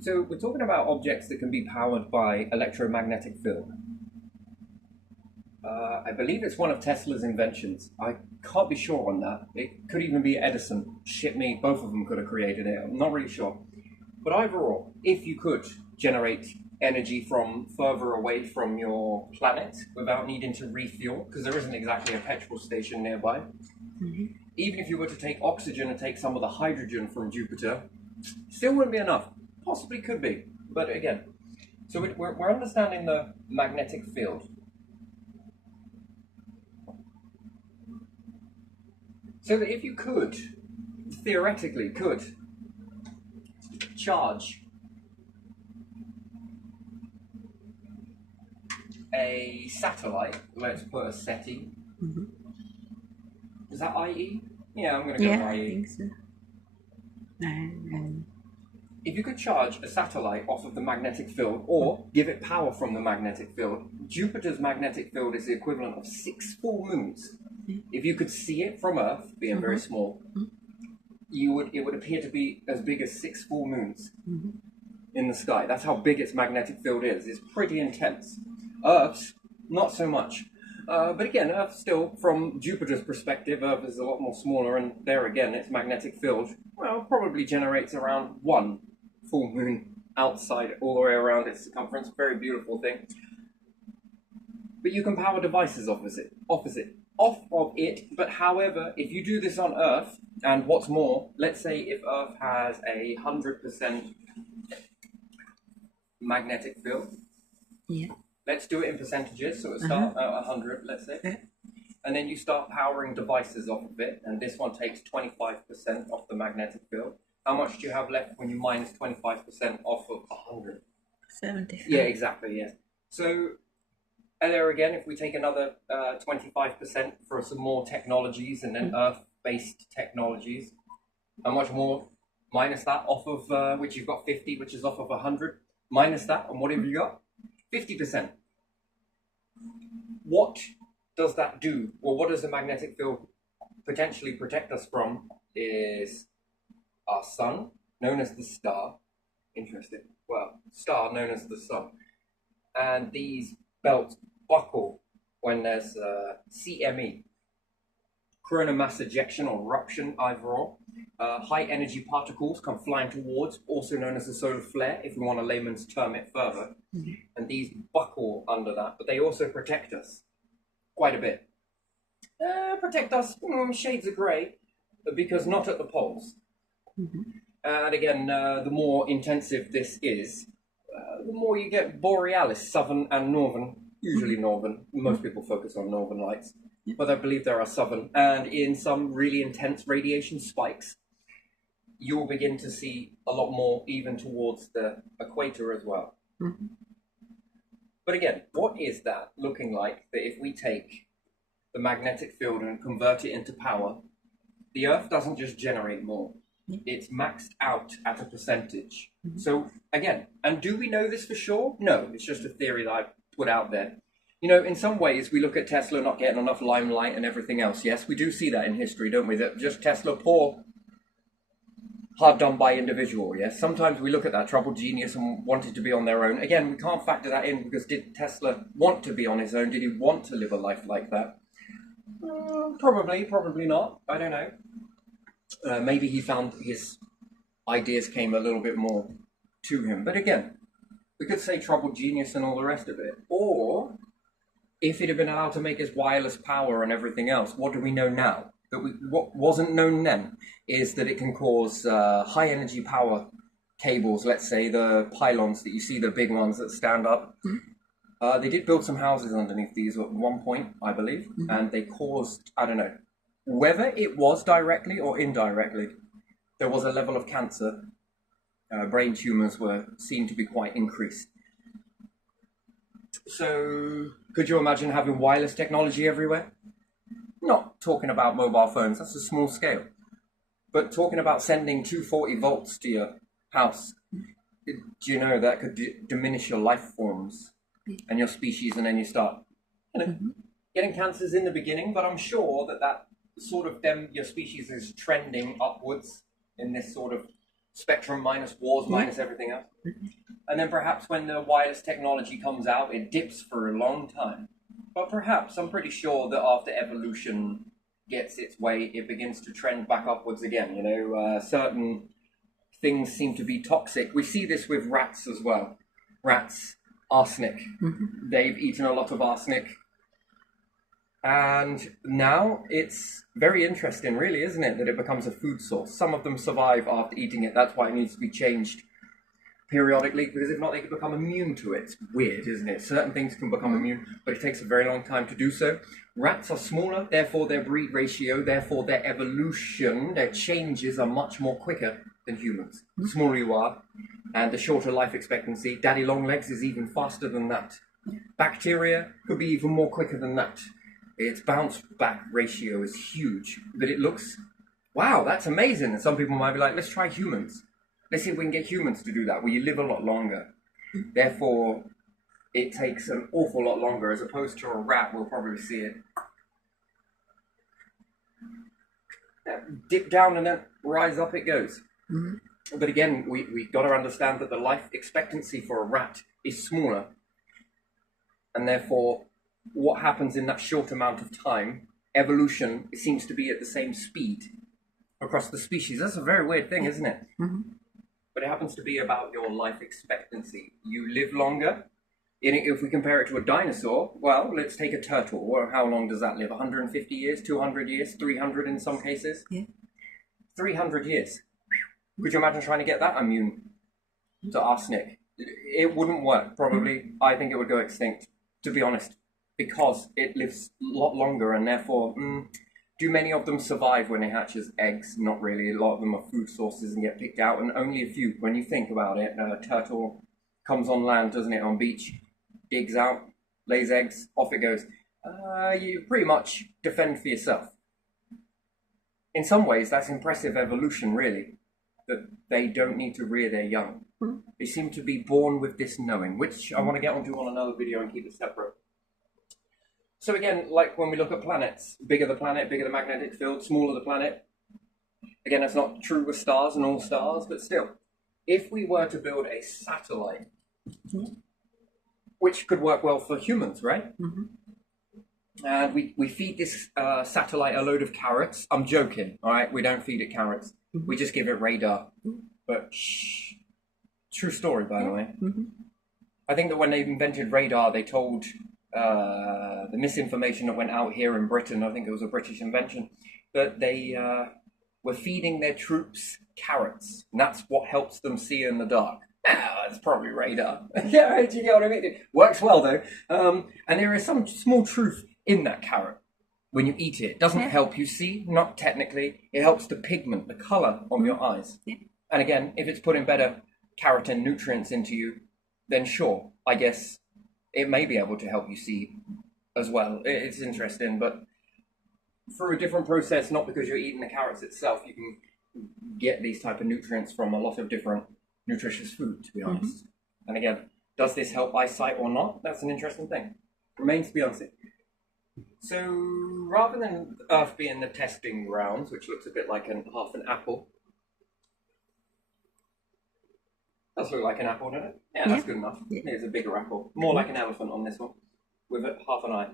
So we're talking about objects that can be powered by electromagnetic field. I believe it's one of Tesla's inventions. I can't be sure on that. It could even be Edison. Shit me, both of them could have created it. I'm not really sure. But overall, if you could generate energy from further away from your planet without needing to refuel, because there isn't exactly a petrol station nearby, even if you were to take oxygen and take some of the hydrogen from Jupiter, still wouldn't be enough. Possibly could be, but again, so we're understanding the magnetic field. So that if you could, theoretically could, charge a satellite, let's put a SETI. Is that IE? Yeah, I'm going to go Yeah, with I IE. think so. And If you could charge a satellite off of the magnetic field or give it power from the magnetic field, Jupiter's magnetic field is the equivalent of 6 full moons. If you could see it from Earth, being very small, it would appear to be as big as 6 full moons in the sky. That's how big its magnetic field is. It's pretty intense. Earth's not so much. But again, Earth still, from Jupiter's perspective, Earth is a lot more smaller, and there again, its magnetic field, well, probably generates around 1 full moon outside, all the way around its circumference. Very beautiful thing. But you can power devices off of it. But however, if you do this on Earth, and what's more, let's say if Earth has 100% magnetic field. yeah. Let's do it in percentages. So it starts at 100, let's say. Yeah. And then you start powering devices off of it. And this one takes 25% off the magnetic field. How much do you have left when you minus 25% off of 100? 75. Yeah, exactly, yes. So, and there again, if we take another 25% for some more technologies and then Earth-based technologies, how much more? Minus that off of, which you've got 50, which is off of 100. Minus that, and what have you got? 50%. What does that do? Well, what does the magnetic field potentially protect us from is our sun, known as the star. Interesting. Well, star known as the sun. And these belts buckle when there's CME, coronal mass ejection or ruption, either or. High energy particles come flying towards, also known as the solar flare, if we want to layman's term it further. And these buckle under that, but they also protect us quite a bit. Protect us, shades of grey, because not at the poles. And again, the more intensive this is, the more you get borealis, southern and northern, usually northern. Most people focus on northern lights, but I believe there are southern. And in some really intense radiation spikes, you'll begin to see a lot more even towards the equator as well. But again, what is that looking like that if we take the magnetic field and convert it into power, the Earth doesn't just generate more, it's maxed out at a percentage. So again, and do we know this for sure? No, it's just a theory that I put out there. You know, in some ways, we look at Tesla not getting enough limelight and everything else. Yes, we do see that in history, don't we? That just Tesla, poor, hard done by individual. Yes, sometimes we look at that troubled genius and wanted to be on their own. Again, we can't factor that in because did Tesla want to be on his own? Did he want to live a life like that? Probably not. I don't know. Maybe he found his ideas came a little bit more to him. But again, we could say troubled genius and all the rest of it. Or if he'd have been allowed to make his wireless power and everything else, what do we know now? What wasn't known then is that it can cause high energy power cables, let's say the pylons that you see, the big ones that stand up. They did build some houses underneath these at one point, I believe, and they caused, I don't know, whether it was directly or indirectly, there was a level of cancer. Brain tumors were seen to be quite increased. So, could you imagine having wireless technology everywhere? Not talking about mobile phones, that's a small scale. But talking about sending 240 volts to your house, do you know that could diminish your life forms and your species, and then you start, getting cancers in the beginning, but I'm sure that sort of your species is trending upwards in this sort of spectrum minus wars, minus everything else. And then perhaps when the wireless technology comes out, it dips for a long time. But perhaps, I'm pretty sure that after evolution gets its way, it begins to trend back upwards again. Certain things seem to be toxic. We see this with rats as well. Rats, arsenic. They've eaten a lot of arsenic. And now it's very interesting, really, isn't it, that it becomes a food source. Some of them survive after eating it. That's why it needs to be changed periodically, because if not, they could become immune to it. It's weird, isn't it? Certain things can become immune, but it takes a very long time to do so. Rats are smaller, therefore their breed ratio, therefore their evolution, their changes are much more quicker than humans. The smaller you are, and the shorter life expectancy. Daddy long legs is even faster than that. Bacteria could be even more quicker than that. Its bounce back ratio is huge, but it looks, wow, that's amazing. And some people might be like, let's try humans. Let's see if we can get humans to do that. Well, you live a lot longer. Therefore, it takes an awful lot longer, as opposed to a rat. We'll probably see it dip down and then rise up it goes. But again, we got to understand that the life expectancy for a rat is smaller. And therefore, what happens in that short amount of time, evolution seems to be at the same speed across the species. That's a very weird thing, isn't it? But it happens to be about your life expectancy. You live longer. If we compare it to a dinosaur, well, let's take a turtle. Well, how long does that live? 150 years, 200 years, 300 in some cases? 300 years. Could you imagine trying to get that immune to arsenic? It wouldn't work, probably. I think it would go extinct, to be honest, because it lives a lot longer, and therefore, do many of them survive when they hatch as eggs? Not really. A lot of them are food sources and get picked out, and only a few. When you think about it, a turtle comes on land, doesn't it, on beach, digs out, lays eggs, off it goes. You pretty much defend for yourself. In some ways, that's impressive evolution, really, that they don't need to rear their young. They seem to be born with this knowing, which I want to get onto on another video and keep it separate. So again, like when we look at planets, bigger the planet, bigger the magnetic field, smaller the planet. Again, that's not true with stars and all stars, but still, if we were to build a satellite, which could work well for humans, right? And we feed this satellite a load of carrots. I'm joking, all right? We don't feed it carrots. We just give it radar. But true story, by the way. I think that when they invented radar, they told the misinformation that went out here in Britain, I think it was a British invention, that they were feeding their troops carrots. And that's what helps them see in the dark. It's probably radar. Yeah, do you get what I mean? It works well, though. And there is some small truth in that carrot. When you eat it, it doesn't help you see, not technically. It helps the pigment, the colour of your eyes. And again, if it's putting better keratin nutrients into you, then sure, I guess it may be able to help you see as well. It's interesting, but through a different process, not because you're eating the carrots itself, you can get these type of nutrients from a lot of different nutritious food, to be honest. And again, does this help eyesight or not? That's an interesting thing. Remains to be answered. So rather than Earth being the testing grounds, which looks a bit like half an apple, does look like an apple, doesn't it? Yeah, that's good enough. Here's a bigger apple. More like an elephant on this one, with half an eye.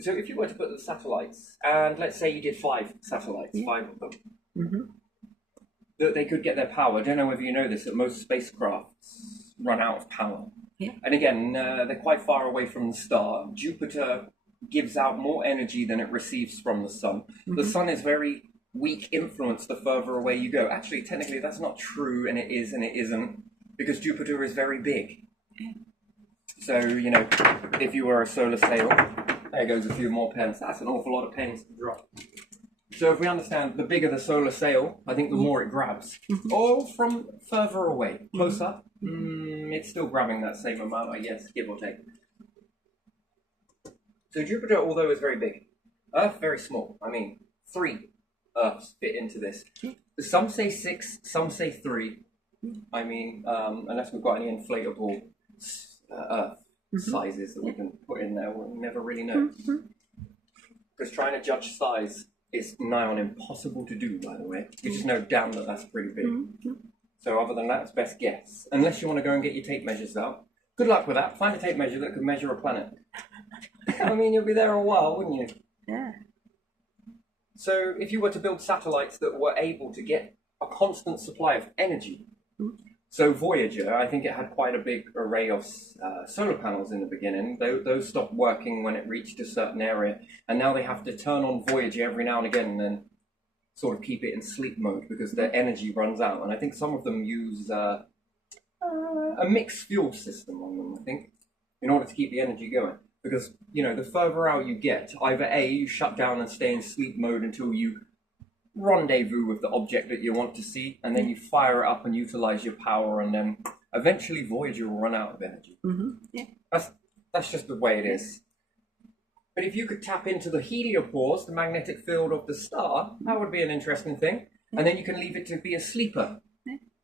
So if you were to put the satellites, and let's say you did 5 satellites, 5 of them, that they could get their power. I don't know whether you know this, that most spacecrafts run out of power. And again, they're quite far away from the star. Jupiter gives out more energy than it receives from the sun. The sun is very weak influence the further away you go. Actually, technically, that's not true, and it is and it isn't, because Jupiter is very big. So, if you were a solar sail, there goes a few more pens. That's an awful lot of pens to drop. So if we understand, the bigger the solar sail, I think the more it grabs. Or from further away, closer, it's still grabbing that same amount, I guess, give or take. So Jupiter, although is very big, Earth very small. I mean, 3 Earths fit into this. Some say 6, some say 3. I mean, unless we've got any inflatable Earth sizes that we can put in there, we'll never really know. Because trying to judge size It's nigh on impossible to do, by the way. You just know damn that that's pretty big. So other than that, it's best guess. Unless you want to go and get your tape measures out. Good luck with that. Find a tape measure that could measure a planet. I mean, you'll be there a while, wouldn't you? Yeah. So if you were to build satellites that were able to get a constant supply of energy, so Voyager, I think it had quite a big array of solar panels in the beginning. Those stopped working when it reached a certain area, and now they have to turn on Voyager every now and again and then sort of keep it in sleep mode because their energy runs out. And I think some of them use a mixed fuel system on them, I think, in order to keep the energy going. Because, you know, the further out you get, either A, you shut down and stay in sleep mode until you rendezvous with the object that you want to see, and then you fire it up and utilize your power, and then eventually Voyager will run out of energy. Yeah. That's just the way it is. But if you could tap into the heliopause, the magnetic field of the star, that would be an interesting thing. And then you can leave it to be a sleeper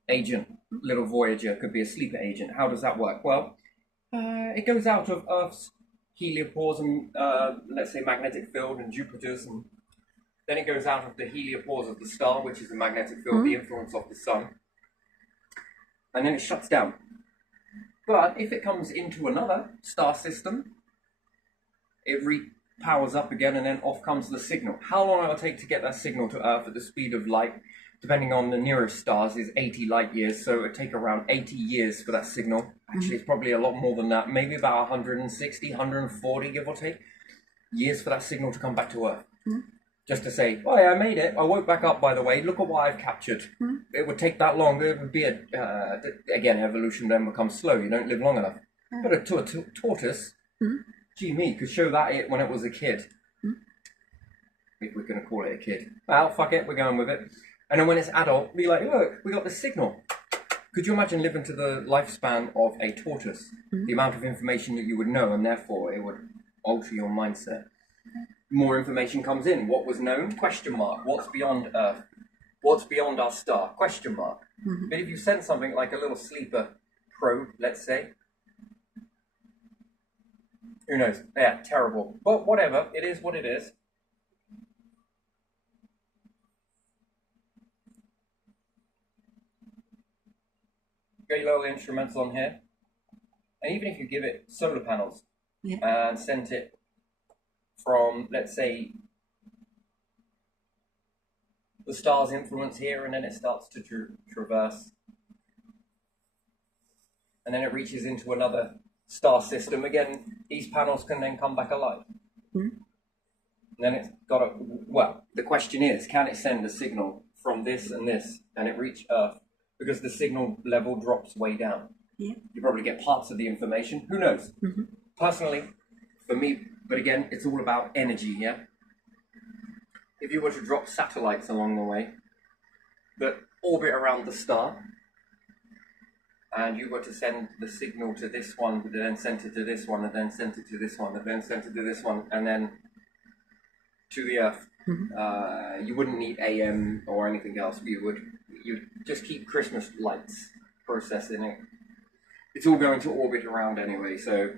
agent. Little Voyager could be a sleeper agent. How does that work? Well, it goes out of Earth's heliopause and, let's say, magnetic field, and Jupiter's, and then it goes out of the heliopause of the star, which is the magnetic field, the influence of the sun, and then it shuts down. But if it comes into another star system, it powers up again, and then off comes the signal. How long it will take to get that signal to Earth at the speed of light, depending on the nearest stars, is 80 light years, so it would take around 80 years for that signal. Actually, it's probably a lot more than that, maybe about 160, 140, give or take, years for that signal to come back to Earth. Just to say, oh yeah, I made it. I woke back up, by the way. Look at what I've captured. It would take that long. It would be again, evolution then becomes slow. You don't live long enough. But to a tortoise, gee me, could show that it when it was a kid. If we're going to call it a kid. Well, fuck it, we're going with it. And then when it's adult, be like, look, we got this signal. Could you imagine living to the lifespan of a tortoise? The amount of information that you would know, and therefore it would alter your mindset. More information comes in. What was known? Question mark. What's beyond Earth? What's beyond our star? Question mark. But if you send something like a little sleeper probe, let's say, who knows? Yeah, terrible. But whatever. It is what it is. Got your little instruments on here. And even if you give it solar panels and send it from, let's say, the star's influence here, and then it starts to traverse. And then it reaches into another star system. Again, these panels can then come back alive. And then it's got a, well, the question is, can it send a signal from this and this, and it reach Earth? Because the signal level drops way down. You probably get parts of the information. Who knows? Personally, for me, but again, it's all about energy, yeah? If you were to drop satellites along the way that orbit around the star, and you were to send the signal to this one, but then send it to this one, and then send it to this one, and then send it to this one, and then to the Earth, you wouldn't need AM or anything else. You'd just keep Christmas lights processing it. It's all going to orbit around anyway, so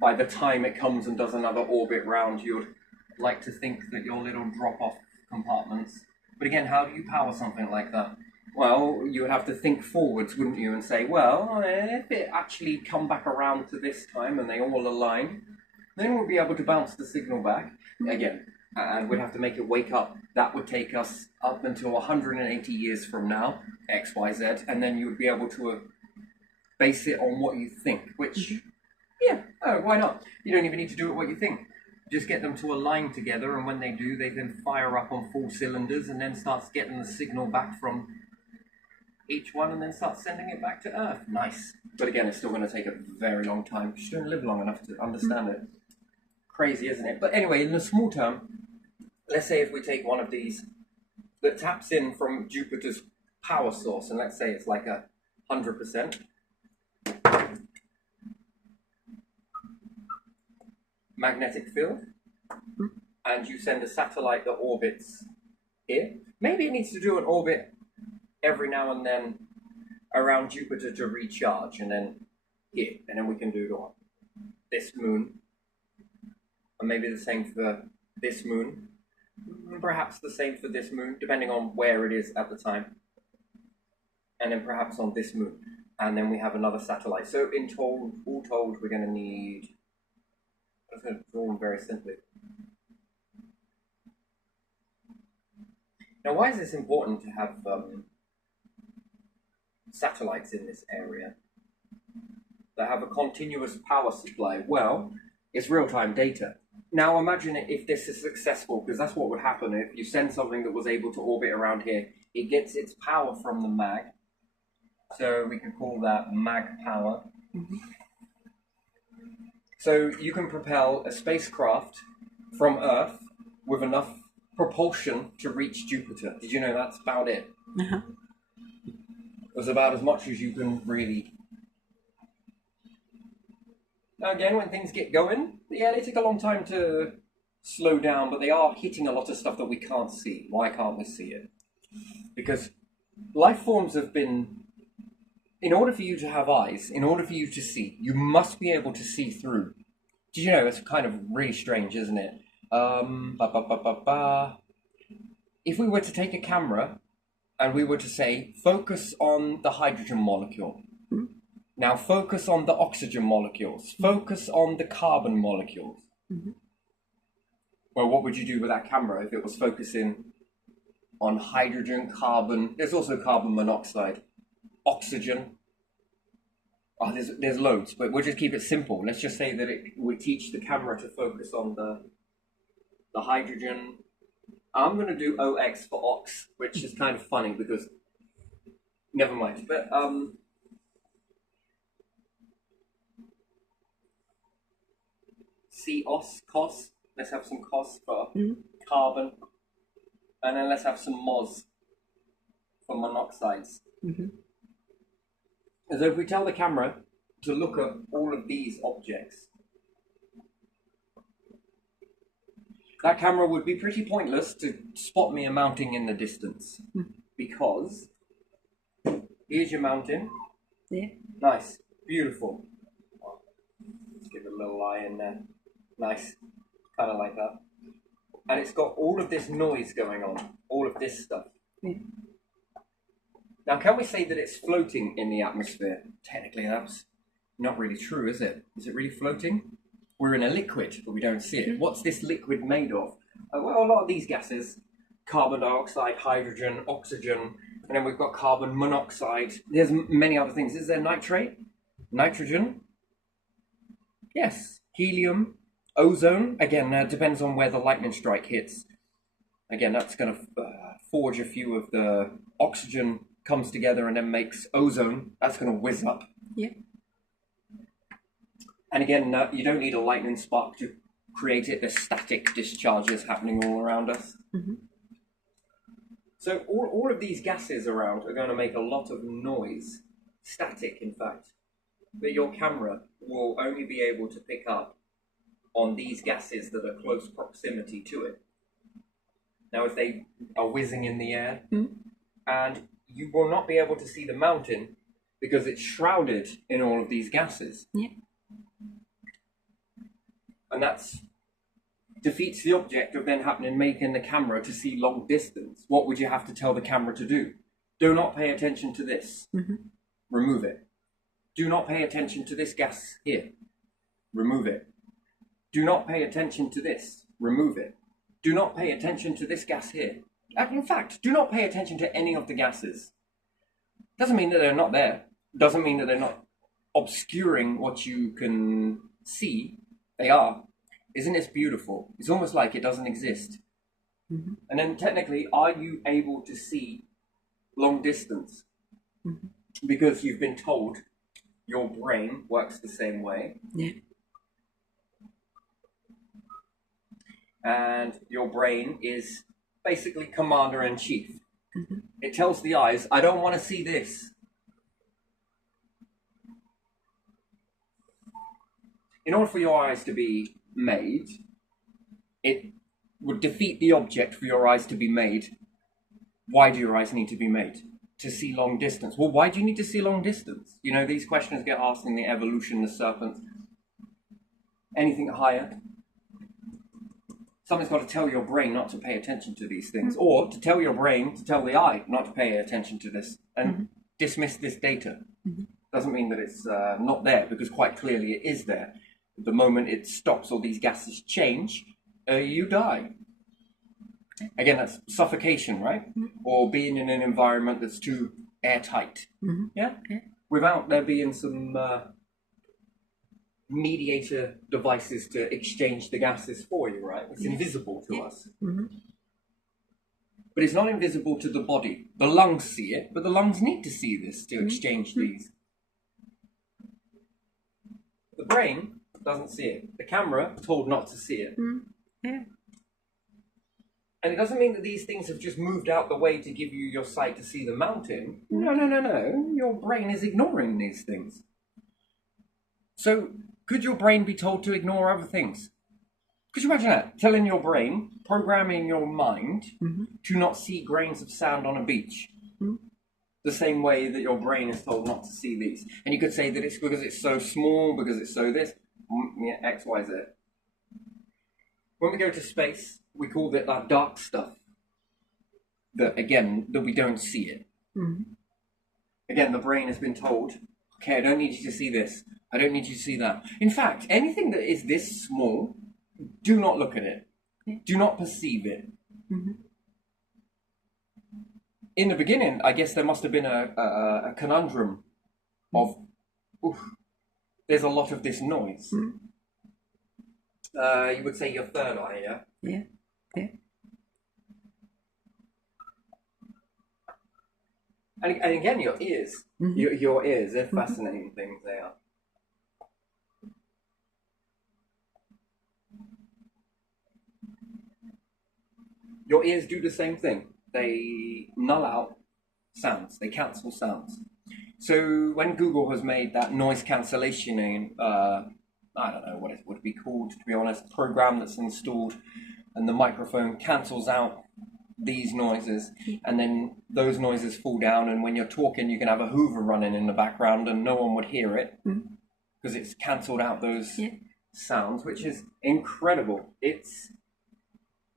by the time it comes and does another orbit round, you'd like to think that your little drop-off compartments. But again, how do you power something like that? Well, you would have to think forwards, wouldn't you, and say, well, if it actually come back around to this time and they all align, then we'll be able to bounce the signal back again. And we'd have to make it wake up. That would take us up until 180 years from now, X, Y, Z, and then you would be able to base it on what you think, which, yeah, oh, why not? You don't even need to do it what you think. Just get them to align together, and when they do, they then fire up on full cylinders and then starts getting the signal back from each one and then start sending it back to Earth. Nice. But again, it's still going to take a very long time. You shouldn't live long enough to understand it. Crazy, isn't it? But anyway, in the small term, let's say if we take one of these that taps in from Jupiter's power source, and let's say it's like 100%. Magnetic field, and you send a satellite that orbits here. Maybe it needs to do an orbit every now and then around Jupiter to recharge, and then here, and then we can do this moon, and maybe the same for this moon, Perhaps the same for this moon, depending on where it is at the time. And then perhaps on this moon. And then we have another satellite. So all told, we're going to need... I'm just going to draw them very simply. Now, why is this important to have satellites in this area that have a continuous power supply? Well, it's real-time data. Now, imagine if this is successful, because that's what would happen if you send something that was able to orbit around here. It gets its power from the mag. So we can call that mag power. Mm-hmm. So you can propel a spacecraft from Earth with enough propulsion to reach Jupiter. Did you know that's about it? Uh-huh. It was about as much as you can really... Now again, when things get going, yeah, they take a long time to slow down, but they are hitting a lot of stuff that we can't see. Why can't we see it? Because life forms have been... In order for you to have eyes, in order for you to see, you must be able to see through. Did you know? It's kind of really strange, isn't it? If we were to take a camera and we were to say, focus on the hydrogen molecule. Mm-hmm. Now focus on the oxygen molecules. Focus on the carbon molecules. Mm-hmm. Well, what would you do with that camera if it was focusing on hydrogen, carbon? There's also carbon monoxide. Oxygen. Oh, there's loads, but we'll just keep it simple. Let's just say that it would teach the camera to focus on the hydrogen. I'm going to do OX for ox, which is kind of funny because... Never mind. But, COS, COS. Let's have some COS for carbon. And then let's have some MOS for monoxides. Mm-hmm. So if we tell the camera to look at all of these objects, that camera would be pretty pointless to spot me a mountain in the distance. Because here's your mountain. Yeah. Nice. Beautiful. Let's give it a little eye in there. Nice. Kind of like that. And it's got all of this noise going on. All of this stuff. Yeah. Now, can we say that it's floating in the atmosphere? Technically, that's not really true, is it? Is it really floating? We're in a liquid, but we don't see it. What's this liquid made of? Well, a lot of these gases, carbon dioxide, hydrogen, oxygen, and then we've got carbon monoxide. There's many other things. Is there nitrate? Nitrogen? Yes. Helium? Ozone? Again, depends on where the lightning strike hits. Again, that's going to forge a few of the oxygen comes together and then makes ozone. That's going to whiz up. Yeah. And again, you don't need a lightning spark to create it. There's static discharges happening all around us. Mm-hmm. So all of these gases around are going to make a lot of noise, static in fact, that your camera will only be able to pick up on these gases that are close proximity to it. Now if they are whizzing in the air, and you will not be able to see the mountain because it's shrouded in all of these gases. Yeah. And that's defeats the object of then making the camera to see long distance. What would you have to tell the camera to do? Do not pay attention to this. Mm-hmm. Remove it. Do not pay attention to this gas here. Remove it. Do not pay attention to this. Remove it. Do not pay attention to this gas here. In fact, do not pay attention to any of the gases. Doesn't mean that they're not there. Doesn't mean that they're not obscuring what you can see. They are. Isn't this beautiful? It's almost like it doesn't exist. Mm-hmm. And then technically, are you able to see long distance? Mm-hmm. Because you've been told your brain works the same way. Yeah. And your brain is basically commander-in-chief. Mm-hmm. It tells the eyes, I don't want to see this. In order for your eyes to be made, it would defeat the object for your eyes to be made. Why do your eyes need to be made? To see long distance. Well, why do you need to see long distance? You know, these questions get asked in the evolution of serpents. Anything higher? something's got to tell your brain not to pay attention to these things, or to tell your brain to tell the eye not to pay attention to this and dismiss this data. Doesn't mean that it's not there, because quite clearly it is there. The moment it stops or these gases change, you die. Again, that's suffocation, right? Or being in an environment that's too airtight. Yeah? Without there being some mediator devices to exchange the gases for you, right? It's invisible to us. But it's not invisible to the body. The lungs see it, but the lungs need to see this to exchange these. The brain doesn't see it. The camera told not to see it. And it doesn't mean that these things have just moved out the way to give you your sight to see the mountain. No. Your brain is ignoring these things. So, could your brain be told to ignore other things? Could you imagine that? Telling your brain, programming your mind to not see grains of sand on a beach. The same way that your brain is told not to see these. And you could say that it's because it's so small, because it's so this, X, Y, Z. When we go to space, we call it that dark stuff. That we don't see it. Again, the brain has been told, okay, I don't need you to see this. I don't need you to see that. In fact, anything that is this small, do not look at it. Do not perceive it. In the beginning, I guess there must have been a conundrum of, there's a lot of this noise. You would say your third eye, yeah? Yeah. And again, your ears. Your ears, they're fascinating things, they are. Your ears do the same thing. They null out sounds. They cancel sounds. So when Google has made that noise cancellation, I don't know what it would be called, to be honest, program that's installed, and the microphone cancels out these noises, and then those noises fall down, and when you're talking, you can have a Hoover running in the background and no one would hear it, because it's cancelled out those sounds, which is incredible.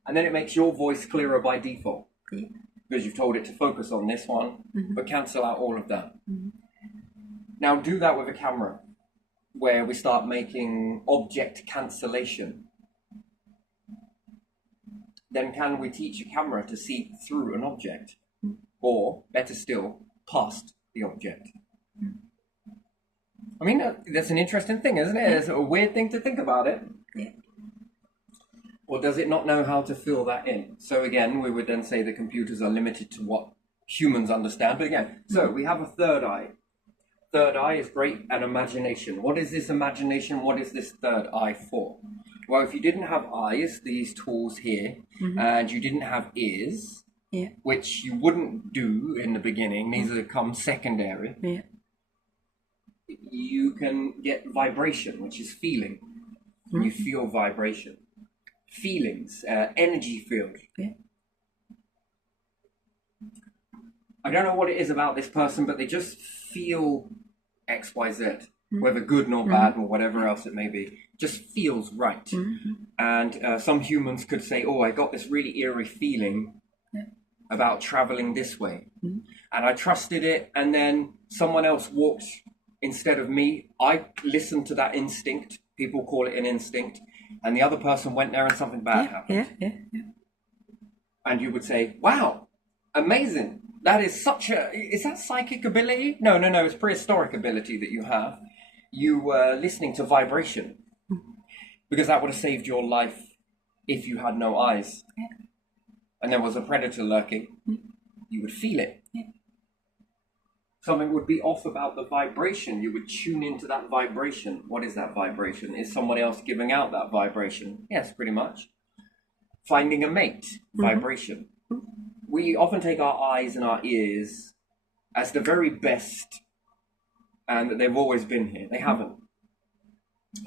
And then it makes your voice clearer by default, because you've told it to focus on this one, but cancel out all of that. Now do that with a camera, where we start making object cancellation. Then can we teach a camera to see through an object? Or, better still, past the object? I mean, that's an interesting thing, isn't it? It's a weird thing to think about it. Or does it not know how to fill that in? So again, we would then say the computers are limited to what humans understand. But again, so we have a third eye. Third eye is great at imagination. What is this imagination? What is this third eye for? Well, if you didn't have eyes, these tools here, and you didn't have ears, which you wouldn't do in the beginning, these come secondary, you can get vibration, which is feeling. You feel vibration. Feelings, energy field. I don't know what it is about this person, but they just feel X, Y, Z, whether good nor bad or whatever else it may be, just feels right. And some humans could say, oh, I got this really eerie feeling about traveling this way. And I trusted it, and then someone else walked instead of me. I listened to that instinct. People call it an instinct. And the other person went there and something bad happened. And you would say, wow, amazing. That is is that psychic ability? No, it's prehistoric ability that you have. You were listening to vibration. Because that would have saved your life if you had no eyes. And there was a predator lurking. You would feel it. Something would be off about the vibration. You would tune into that vibration. What is that vibration? Is someone else giving out that vibration? Yes, pretty much. Finding a mate, vibration. We often take our eyes and our ears as the very best, and that they've always been here. They haven't.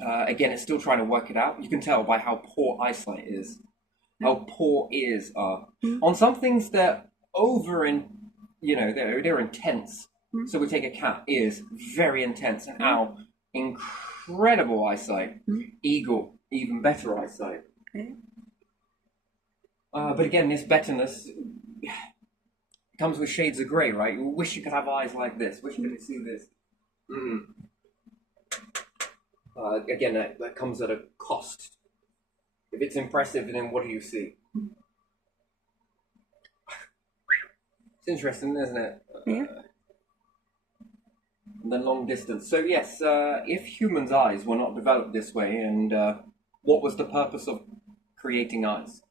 Again, it's still trying to work it out. You can tell by how poor eyesight is, how poor ears are. On some things, they're they're intense. So we take a cat, ears, very intense, and owl, incredible eyesight. Eagle, even better eyesight. But again, this betterness comes with shades of grey, right? You wish you could have eyes like this. Wish you could see this. Again, that comes at a cost. If it's impressive, then what do you see? It's interesting, isn't it? Yeah. And then long distance. So yes, if humans' eyes were not developed this way, and what was the purpose of creating eyes?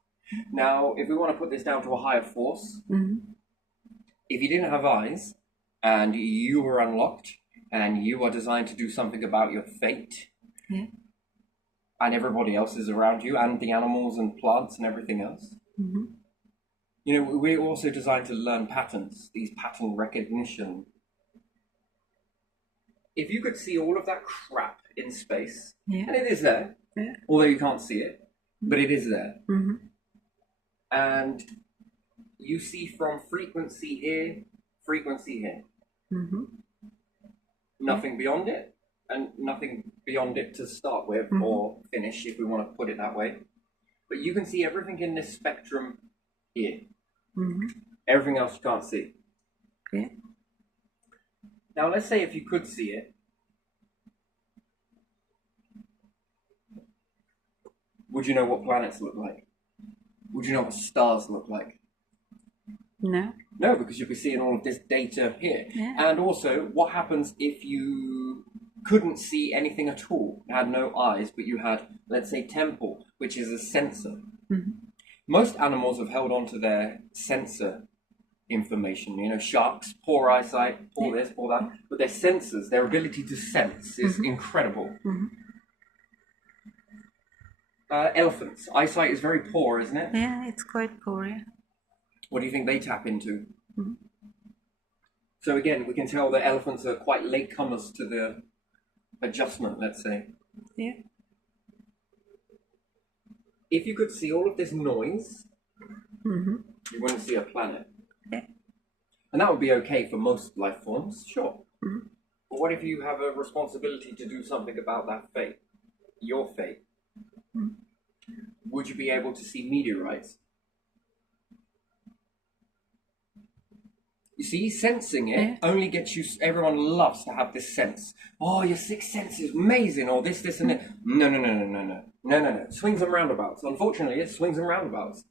Now, if we want to put this down to a higher force, if you didn't have eyes, and you were unlocked, and you are designed to do something about your fate, and everybody else is around you, and the animals and plants and everything else, you know, we're also designed to learn patterns, these pattern recognition. If you could see all of that crap in space, and it is there, although you can't see it, but it is there, and you see from frequency here, nothing beyond it, and nothing beyond it to start with, or finish, if we want to put it that way. But you can see everything in this spectrum here. Everything else you can't see. Now, let's say if you could see it, would you know what planets look like? Would you know what stars look like? No. No, because you'll be seeing all of this data here. And also, what happens if you couldn't see anything at all? You had no eyes, but you had, let's say, temple, which is a sensor. Most animals have held on to their sensor information. You know, sharks, poor eyesight, poor this, poor that. But their sensors, their ability to sense is incredible. Elephants, eyesight is very poor, isn't it? Yeah, it's quite poor. Yeah. What do you think they tap into? So again, we can tell that elephants are quite latecomers to the adjustment, let's say. If you could see all of this noise, you wouldn't see a planet. And that would be okay for most life forms, sure. But what if you have a responsibility to do something about that fate, your fate? Would you be able to see meteorites? You see, sensing it only gets you. Everyone loves to have this sense. Oh, your sixth sense is amazing, or this, and that. No. Swings and roundabouts. Unfortunately, it's swings and roundabouts.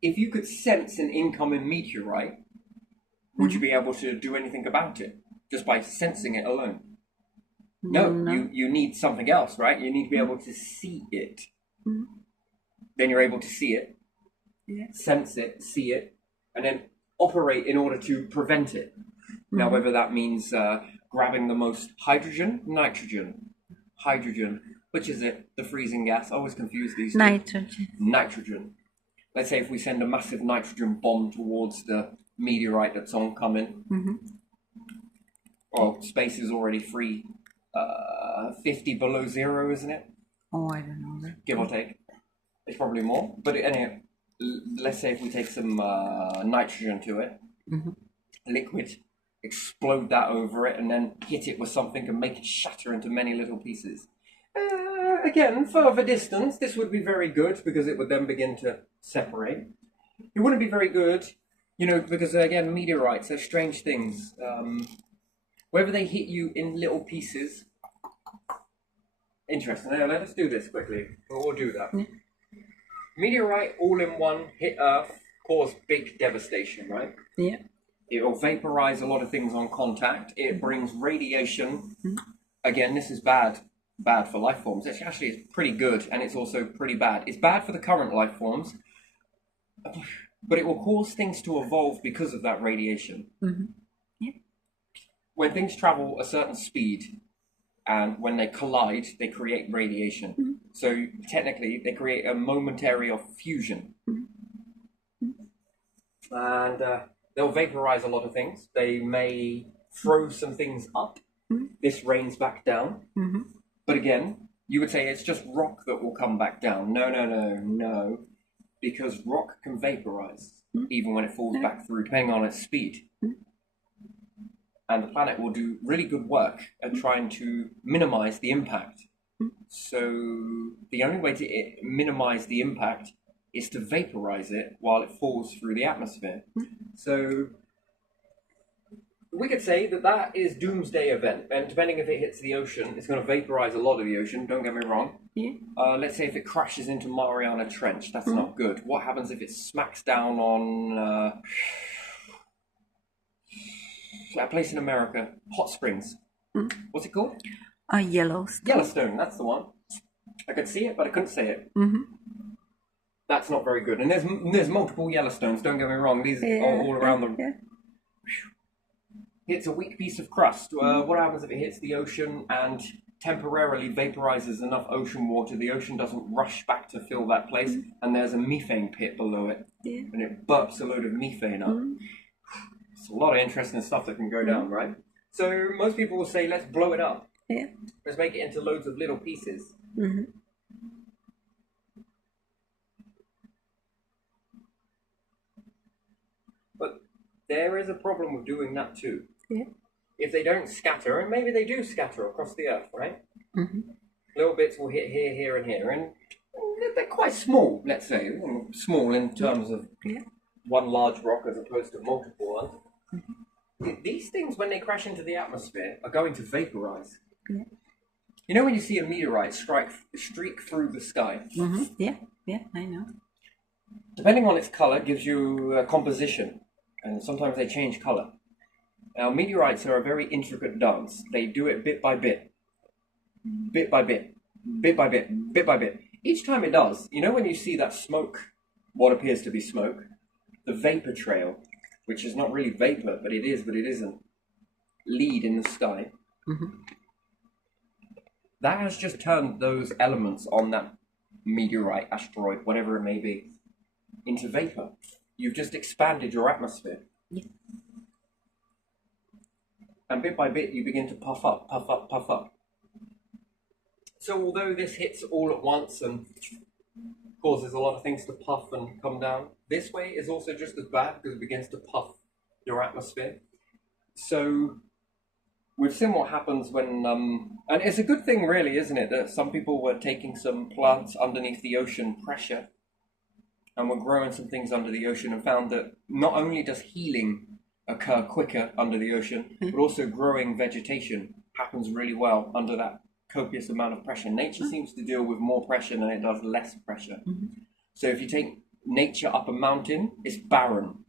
If you could sense an incoming meteorite, would you be able to do anything about it just by sensing it alone? No. You need something else, right? You need to be able to see it. Then you're able to see it, sense it, see it, and then operate in order to prevent it. Now, whether that means grabbing the most hydrogen, which is it? The freezing gas. I always confuse these two. Nitrogen. Let's say if we send a massive nitrogen bomb towards the meteorite that's oncoming. Well, space is already free. 50 below zero, isn't it? Oh, I don't know that. Give or take. It's probably more. But anyway, let's say if we take some nitrogen to it, liquid, explode that over it, and then hit it with something and make it shatter into many little pieces. Again, further distance, this would be very good because it would then begin to separate. It wouldn't be very good, you know, because again, meteorites are strange things. Whether they hit you in little pieces. Interesting. Now, let us do this quickly. We'll do that. Meteorite all in one hit Earth, cause big devastation, right? It will vaporize a lot of things on contact. It brings radiation. Again, this is bad for life forms. It's actually pretty good, and it's also pretty bad. It's bad for the current life forms, but it will cause things to evolve because of that radiation. When things travel a certain speed, and when they collide, they create radiation. So technically, they create a momentary of fusion. And they'll vaporize a lot of things. They may throw some things up. This rains back down. But again, you would say it's just rock that will come back down. No. Because rock can vaporize, even when it falls back through, depending on its speed. And the planet will do really good work at trying to minimize the impact. So the only way to minimize the impact is to vaporize it while it falls through the atmosphere. So we could say that that is doomsday event, and depending if it hits the ocean, it's going to vaporize a lot of the ocean, don't get me wrong. Yeah. Let's say if it crashes into Mariana Trench, that's not good. What happens if it smacks down on a place in America, Hot Springs? What's it called? Yellowstone. Yellowstone, that's the one. I could see it, but I couldn't say it. That's not very good. And there's multiple Yellowstones, don't get me wrong. These are all around them. Yeah. Hits a weak piece of crust. What happens if it hits the ocean and temporarily vaporizes enough ocean water? The ocean doesn't rush back to fill that place, and there's a methane pit below it, and it burps a load of methane up. It's a lot of interesting stuff that can go down, right? So most people will say, let's blow it up. Yeah. Let's make it into loads of little pieces. But there is a problem with doing that too. Yeah. If they don't scatter, and maybe they do scatter across the earth, right? Little bits will hit here, here, and here, and they're quite small, let's say. Small in terms of one large rock as opposed to multiple ones. These things, when they crash into the atmosphere, are going to vaporize. Yeah. You know when you see a meteorite streak through the sky? Yeah, I know. Depending on its color, gives you a composition, and sometimes they change color. Now, meteorites are a very intricate dance. They do it bit by bit, bit by bit, bit by bit, bit by bit. Each time it does, you know when you see that smoke, what appears to be smoke, the vapor trail, which is not really vapor, but it is, but it isn't, lead in the sky. That has just turned those elements on that meteorite, asteroid, whatever it may be, into vapor. You've just expanded your atmosphere. Yeah. And bit by bit, you begin to puff up, puff up, puff up. So although this hits all at once and causes a lot of things to puff and come down, this way is also just as bad because it begins to puff your atmosphere. So we've seen what happens when, and it's a good thing really, isn't it, that some people were taking some plants underneath the ocean pressure and were growing some things under the ocean and found that not only does healing occur quicker under the ocean, but also growing vegetation happens really well under that copious amount of pressure. Nature seems to deal with more pressure than it does less pressure. So if you take nature up a mountain, it's barren.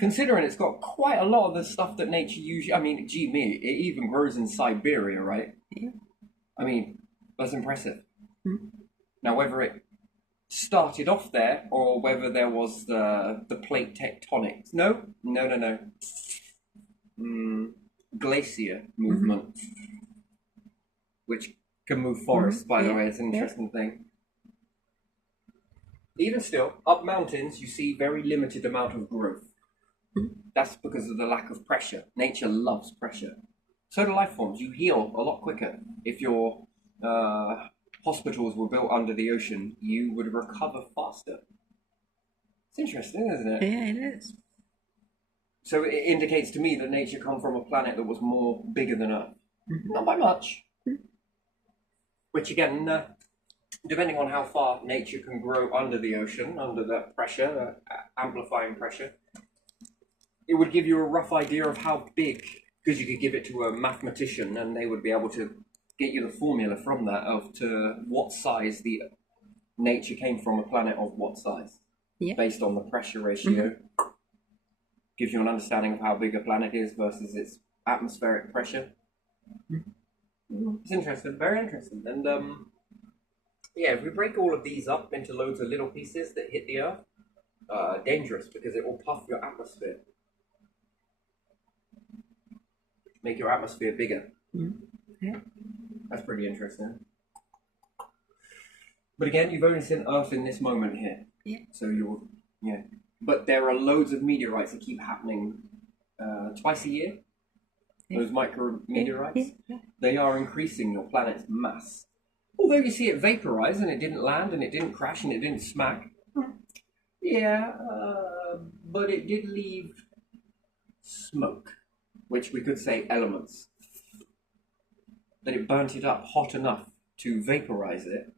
Considering it's got quite a lot of the stuff that nature usually, I mean, gee me, it even grows in Siberia, right? Yeah. I mean, that's impressive. Now, whether it started off there or whether there was the plate tectonics. No. Glacier movement, which can move forests, by the way. It's an interesting thing. Even still, up mountains, you see very limited amount of growth. That's because of the lack of pressure. Nature loves pressure. So do life forms. You heal a lot quicker. If your hospitals were built under the ocean, you would recover faster. It's interesting, isn't it? Yeah, it is. So it indicates to me that nature come from a planet that was more bigger than Earth. Not by much. Which again, depending on how far nature can grow under the ocean, under that pressure, amplifying pressure, it would give you a rough idea of how big, because you could give it to a mathematician and they would be able to get you the formula from that of to what size the nature came from, a planet of what size, based on the pressure ratio. Gives you an understanding of how big a planet is versus its atmospheric pressure. It's interesting, very interesting. And if we break all of these up into loads of little pieces that hit the Earth, dangerous because it will puff your atmosphere. Make your atmosphere bigger. Yeah. That's pretty interesting. But again, you've only seen Earth in this moment here. Yeah. So but there are loads of meteorites that keep happening twice a year. Those micro meteorites. They are increasing your planet's mass. Although you see it vaporize and it didn't land and it didn't crash and it didn't smack. But it did leave smoke, which we could say elements. That it burnt it up hot enough to vaporize it,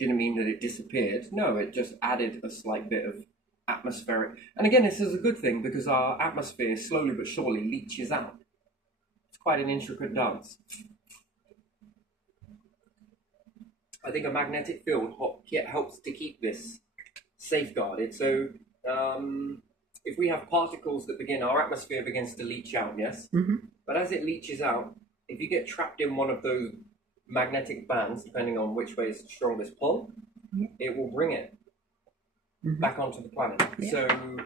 didn't mean that it disappeared. No, it just added a slight bit of atmospheric. And again, this is a good thing because our atmosphere slowly but surely leaches out. It's quite an intricate dance. I think a magnetic field helps to keep this safeguarded. So if we have particles that our atmosphere begins to leach out, yes? Mm-hmm. But as it leaches out, if you get trapped in one of those magnetic bands, depending on which way is the strongest pull, it will bring it back onto the planet. Yeah. So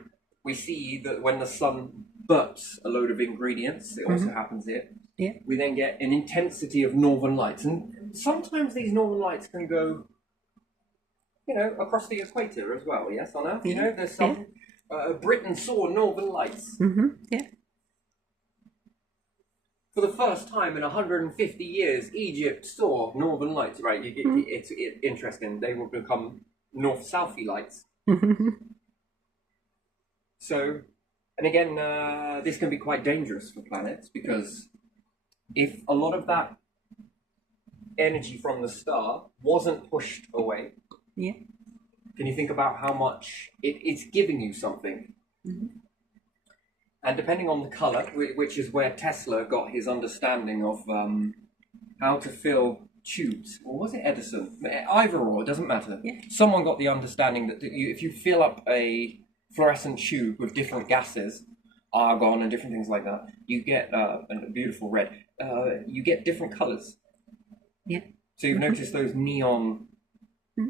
we see that when the sun burps a load of ingredients, it also happens here. Yeah. We then get an intensity of northern lights, and sometimes these northern lights can go, across the equator as well. Yes, on Earth. Yeah. There's some. Britain saw northern lights. Mm-hmm. Yeah. For the first time in 150 years, Egypt saw northern lights. Right, it's interesting. They will become north-southy lights. So, and again, this can be quite dangerous for planets because if a lot of that energy from the star wasn't pushed away, can you think about how much it's giving you something? Mm-hmm. And depending on the color, which is where Tesla got his understanding of how to fill tubes, or was it Edison? Either or, it doesn't matter. Yeah. Someone got the understanding that if you fill up a fluorescent tube with different gases, argon and different things like that, you get a beautiful red. You get different colors. Yeah. So you've noticed those neon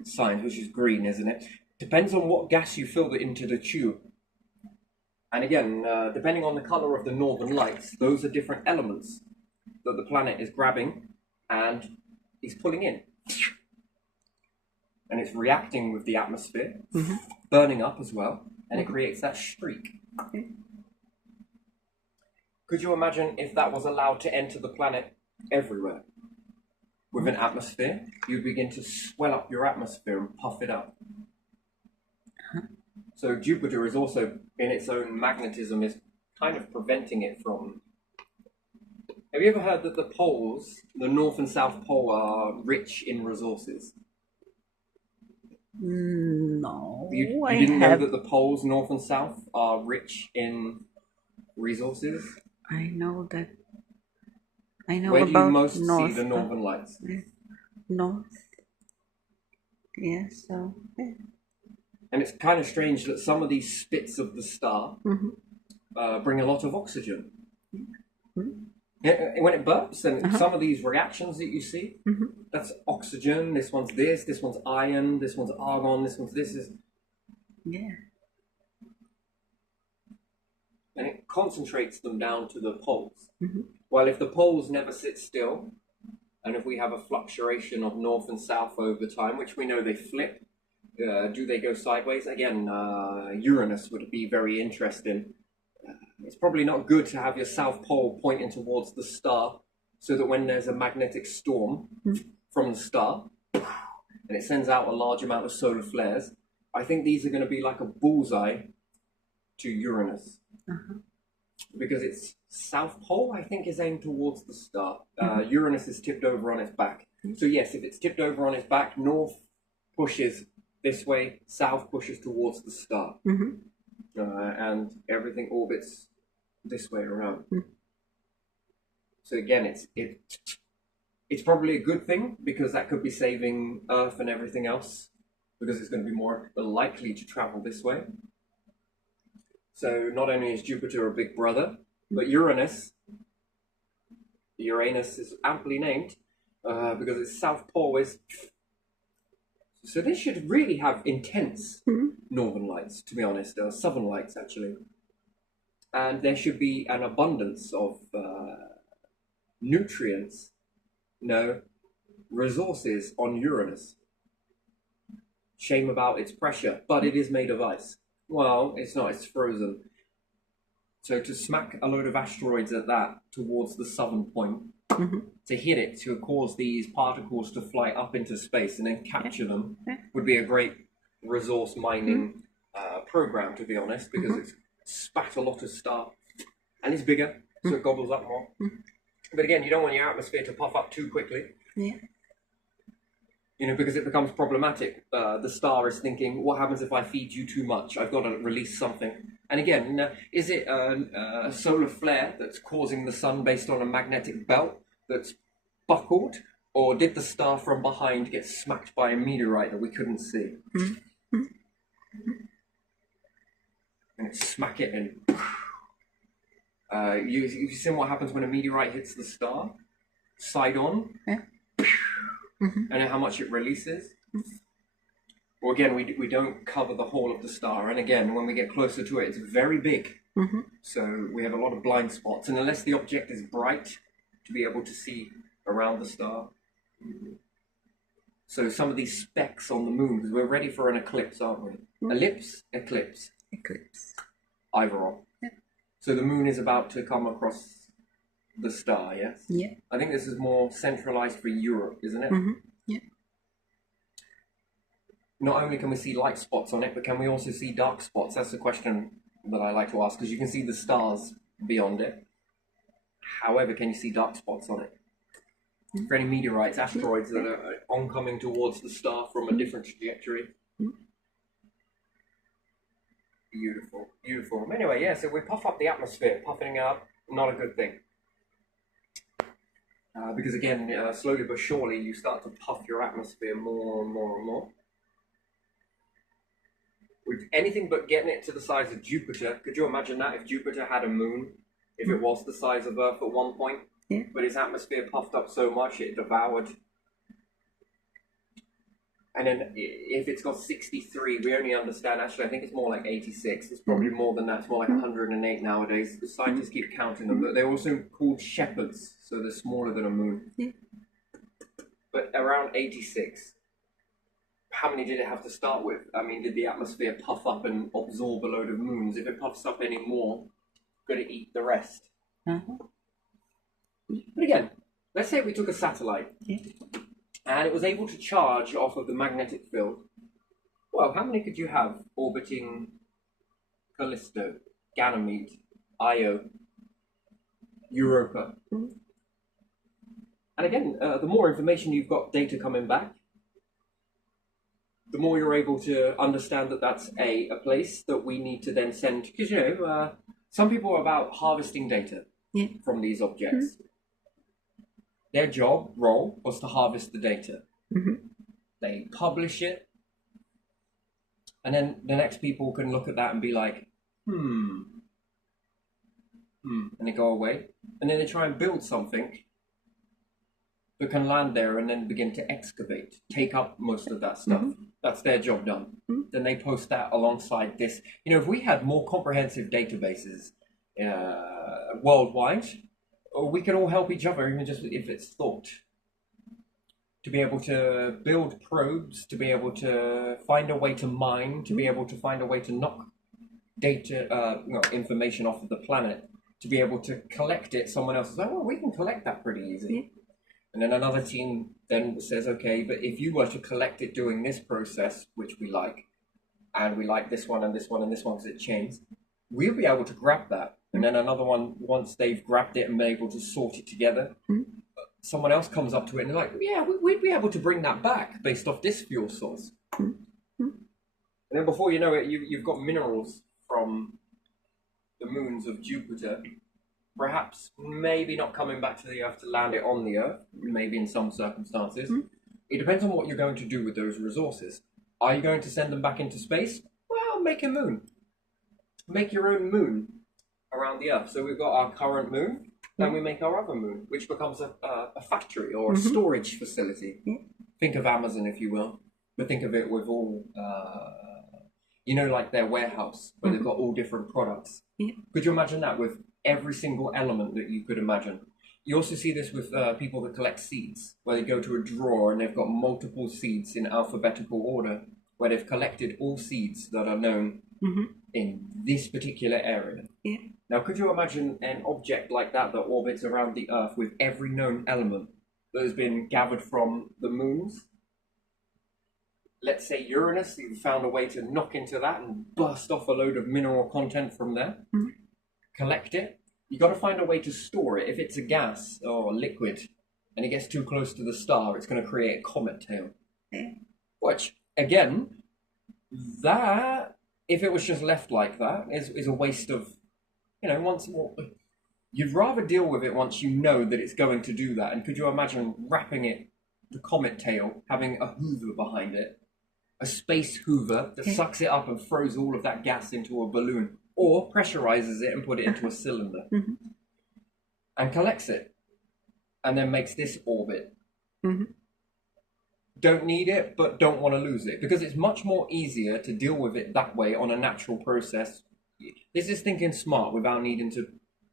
signs, which is green, isn't it? Depends on what gas you filled it into the tube. And again, depending on the color of the northern lights, those are different elements that the planet is grabbing and is pulling in. And it's reacting with the atmosphere, burning up as well, and it creates that streak. Could you imagine if that was allowed to enter the planet everywhere? With an atmosphere, you'd begin to swell up your atmosphere and puff it up. So Jupiter is also, in its own magnetism, is kind of preventing it from... Have you ever heard that the poles, the North and South Pole, are rich in resources? No. You didn't know that the poles, North and South, are rich in resources? I know that. I know Where about do you most north, see the northern lights? North. Yes, so... Yeah. And it's kind of strange that some of these spits of the star bring a lot of oxygen. When it burps, and some of these reactions that you see, that's oxygen. This one's this one's iron, this one's argon, this one's this. Yeah. And it concentrates them down to the poles. Well, if the poles never sit still, and if we have a fluctuation of north and south over time, which we know they flip, do they go sideways? Again, Uranus would be very interesting. It's probably not good to have your south pole pointing towards the star, so that when there's a magnetic storm from the star, and it sends out a large amount of solar flares, I think these are going to be like a bullseye to Uranus. Because its south pole, I think, is aimed towards the star. Uranus is tipped over on its back. So yes, if it's tipped over on its back, north pushes this way, south pushes towards the star. And everything orbits this way around. So again, it's probably a good thing, because that could be saving Earth and everything else, because it's going to be more likely to travel this way. So not only is Jupiter a big brother, but Uranus is amply named because its south pole is... So this should really have intense northern lights, to be honest, southern lights actually. And there should be an abundance of nutrients, resources on Uranus. Shame about its pressure, but it is made of ice. Well, it's not, it's frozen. So to smack a load of asteroids at that towards the southern point, to hit it, to cause these particles to fly up into space and then capture them, would be a great resource mining program, to be honest, because it's spat a lot of stuff, and it's bigger, so it gobbles up more. But again, you don't want your atmosphere to puff up too quickly. You because it becomes problematic. The star is thinking, what happens if I feed you too much? I've got to release something. And again, is it a solar flare that's causing the sun based on a magnetic belt that's buckled? Or did the star from behind get smacked by a meteorite that we couldn't see? And smack it and... you've seen what happens when a meteorite hits the star? Side on? Yeah. And then how much it releases? Well, again, we don't cover the whole of the star. And again, when we get closer to it, it's very big. So we have a lot of blind spots. And unless the object is bright to be able to see around the star. So some of these specks on the moon, because we're ready for an eclipse, aren't we? Ellipse, eclipse. Eclipse. Either or. Yeah. So the moon is about to come across the star, yes? Yeah. I think this is more centralized for Europe, isn't it? Yeah. Not only can we see light spots on it, but can we also see dark spots? That's the question that I like to ask, because you can see the stars beyond it. However, can you see dark spots on it? For any meteorites, asteroids that are oncoming towards the star from a different trajectory. Beautiful, beautiful. Anyway, yeah, so we puff up the atmosphere. Puffing it up, not a good thing. Because again, slowly but surely, you start to puff your atmosphere more and more and more. With anything but getting it to the size of Jupiter, could you imagine that if Jupiter had a moon, if it was the size of Earth at one point? Yeah. But its atmosphere puffed up so much it devoured. And then if it's got 63, we only understand, actually I think it's more like 86, it's probably more than that, it's more like 108 nowadays. The scientists keep counting them, but they're also called shepherds, so they're smaller than a moon. Yeah. But around 86, how many did it have to start with? I mean, did the atmosphere puff up and absorb a load of moons? If it puffs up any more, got to eat the rest. But again, let's say we took a satellite and it was able to charge off of the magnetic field. Well, how many could you have orbiting Callisto, Ganymede, Io, Europa? And again, the more information you've got data coming back, the more you're able to understand that that's a place that we need to then send. Because, some people are about harvesting data from these objects. Their role was to harvest the data. They publish it, and then the next people can look at that and be like, and they go away. And then they try and build something that can land there and then begin to excavate, take up most of that stuff. That's their job done. Then they post that alongside this. If we had more comprehensive databases worldwide, we can all help each other, even just if it's thought. To be able to build probes, to be able to find a way to mine, to be able to find a way to knock data, information off of the planet, to be able to collect it. Someone else is like, well, we can collect that pretty easy. And then another team then says, okay, but if you were to collect it doing this process, which we like, and we like this one and this one and this one because it changed, we'll be able to grab that. And then another one, once they've grabbed it and been able to sort it together, someone else comes up to it and they're like, yeah, we'd be able to bring that back based off this fuel source. And then before you know it, you've got minerals from the moons of Jupiter, perhaps maybe not coming back to the Earth to land it on the Earth, maybe in some circumstances. It depends on what you're going to do with those resources. Are you going to send them back into space? Well, make a moon. Make your own moon around the Earth. So we've got our current moon, then we make our other moon, which becomes a factory or a storage facility. Think of Amazon, if you will, but think of it with all, like their warehouse, where they've got all different products. Could you imagine that with every single element that you could imagine? You also see this with people that collect seeds, where they go to a drawer and they've got multiple seeds in alphabetical order, where they've collected all seeds that are known in this particular area. Now, could you imagine an object like that that orbits around the Earth with every known element that has been gathered from the moons? Let's say Uranus, you found a way to knock into that and burst off a load of mineral content from there. Collect it. You got to find a way to store it. If it's a gas or liquid and it gets too close to the star, it's going to create a comet tail. Yeah. Which, again, that, if it was just left like that, is a waste of, once more. You'd rather deal with it once you know that it's going to do that. And could you imagine wrapping it, the comet tail, having a hoover behind it, a space hoover that sucks it up and throws all of that gas into a balloon, or pressurizes it and put it into a cylinder and collects it, and then makes this orbit. Don't need it, but don't want to lose it, because it's much more easier to deal with it that way on a natural process. This is thinking smart without needing to,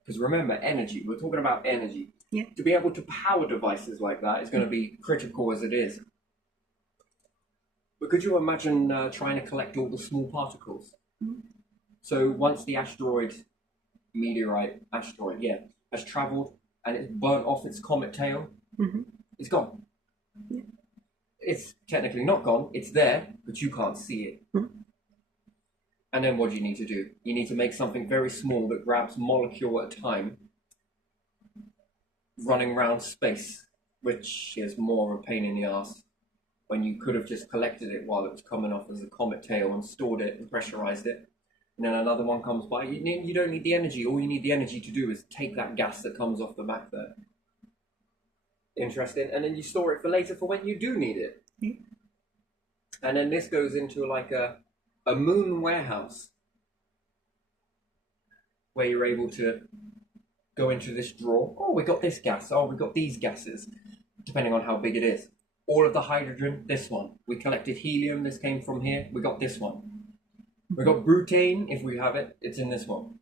because remember, energy, we're talking about energy. Yeah. To be able to power devices like that is going to be critical as it is. But could you imagine trying to collect all the small particles? So once the meteorite, has traveled and it's burnt off its comet tail, it's gone. Yeah. It's technically not gone, it's there, but you can't see it. And then what do you need to do? You need to make something very small that grabs molecule at a time, running around space, which is more of a pain in the ass when you could have just collected it while it was coming off as a comet tail and stored it and pressurized it. And then another one comes by. You don't need the energy. All you need the energy to do is take that gas that comes off the back there. Interesting. And then you store it for later for when you do need it. And then this goes into like a moon warehouse where you're able to go into this drawer. Oh, we got this gas. Oh, we got these gases, depending on how big it is. All of the hydrogen, this one. We collected helium, this came from here. We got this one. We got butane, if we have it, it's in this one.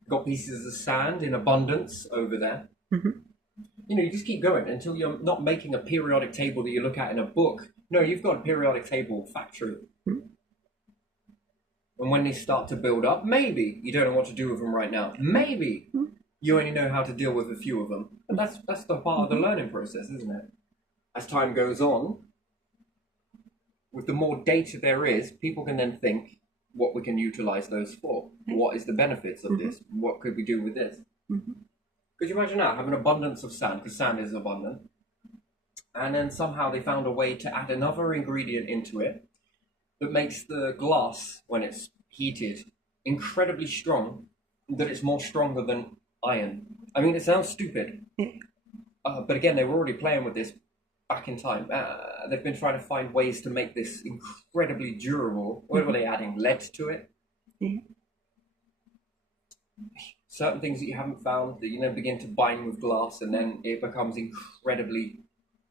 We got pieces of sand in abundance over there. You just keep going until you're not making a periodic table that you look at in a book. No, you've got a periodic table factory. And when they start to build up, maybe you don't know what to do with them right now. Maybe you only know how to deal with a few of them. And that's the part of the learning process, isn't it? As time goes on, with the more data there is, people can then think what we can utilize those for. What is the benefits of this? What could we do with this? Could you imagine that? Have an abundance of sand, because sand is abundant. And then somehow they found a way to add another ingredient into it that makes the glass, when it's heated, incredibly strong, that it's more stronger than iron. I mean, it sounds stupid. But again, they were already playing with this back in time. They've been trying to find ways to make this incredibly durable. What were they adding? Lead to it? Certain things that you haven't found that you then begin to bind with glass, and then it becomes incredibly,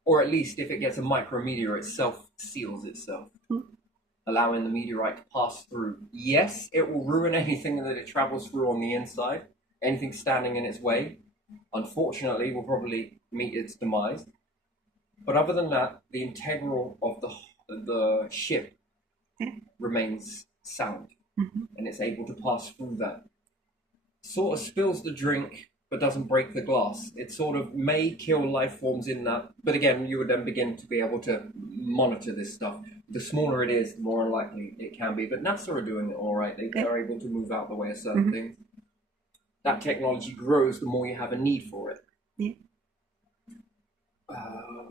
or at least if it gets a micrometeor, it self-seals itself, allowing the meteorite to pass through. Yes, it will ruin anything that it travels through on the inside. Anything standing in its way, unfortunately, will probably meet its demise. But other than that, the integral of the ship remains sound, and it's able to pass through that. Sort of spills the drink, but doesn't break the glass. It sort of may kill life forms in that, but again, you would then begin to be able to monitor this stuff. The smaller it is, the more unlikely it can be. But NASA are doing it all right. They are able to move out the way of certain things. That technology grows the more you have a need for it.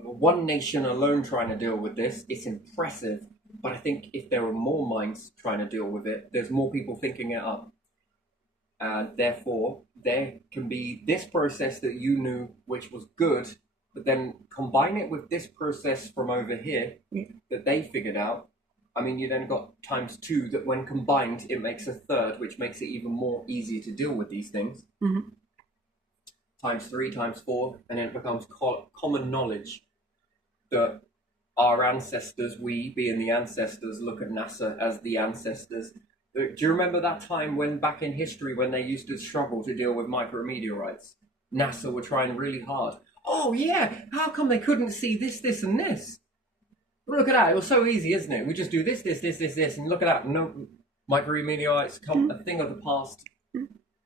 One nation alone trying to deal with this, it's impressive. But I think if there are more minds trying to deal with it, there's more people thinking it up. And therefore, there can be this process that you knew, which was good, but then combine it with this process from over here that they figured out. I mean, you then got ×2 that when combined, it makes a third, which makes it even more easier to deal with these things. ×3, ×4, and then it becomes common knowledge that our ancestors, we being the ancestors, look at NASA as the ancestors. Do you remember that time when back in history when they used to struggle to deal with micrometeorites? NASA were trying really hard. Oh yeah, how come they couldn't see this, this, and this? Look at that, it was so easy, isn't it? We just do this, this, this, this, this, and look at that. No micrometeorites come a thing of the past.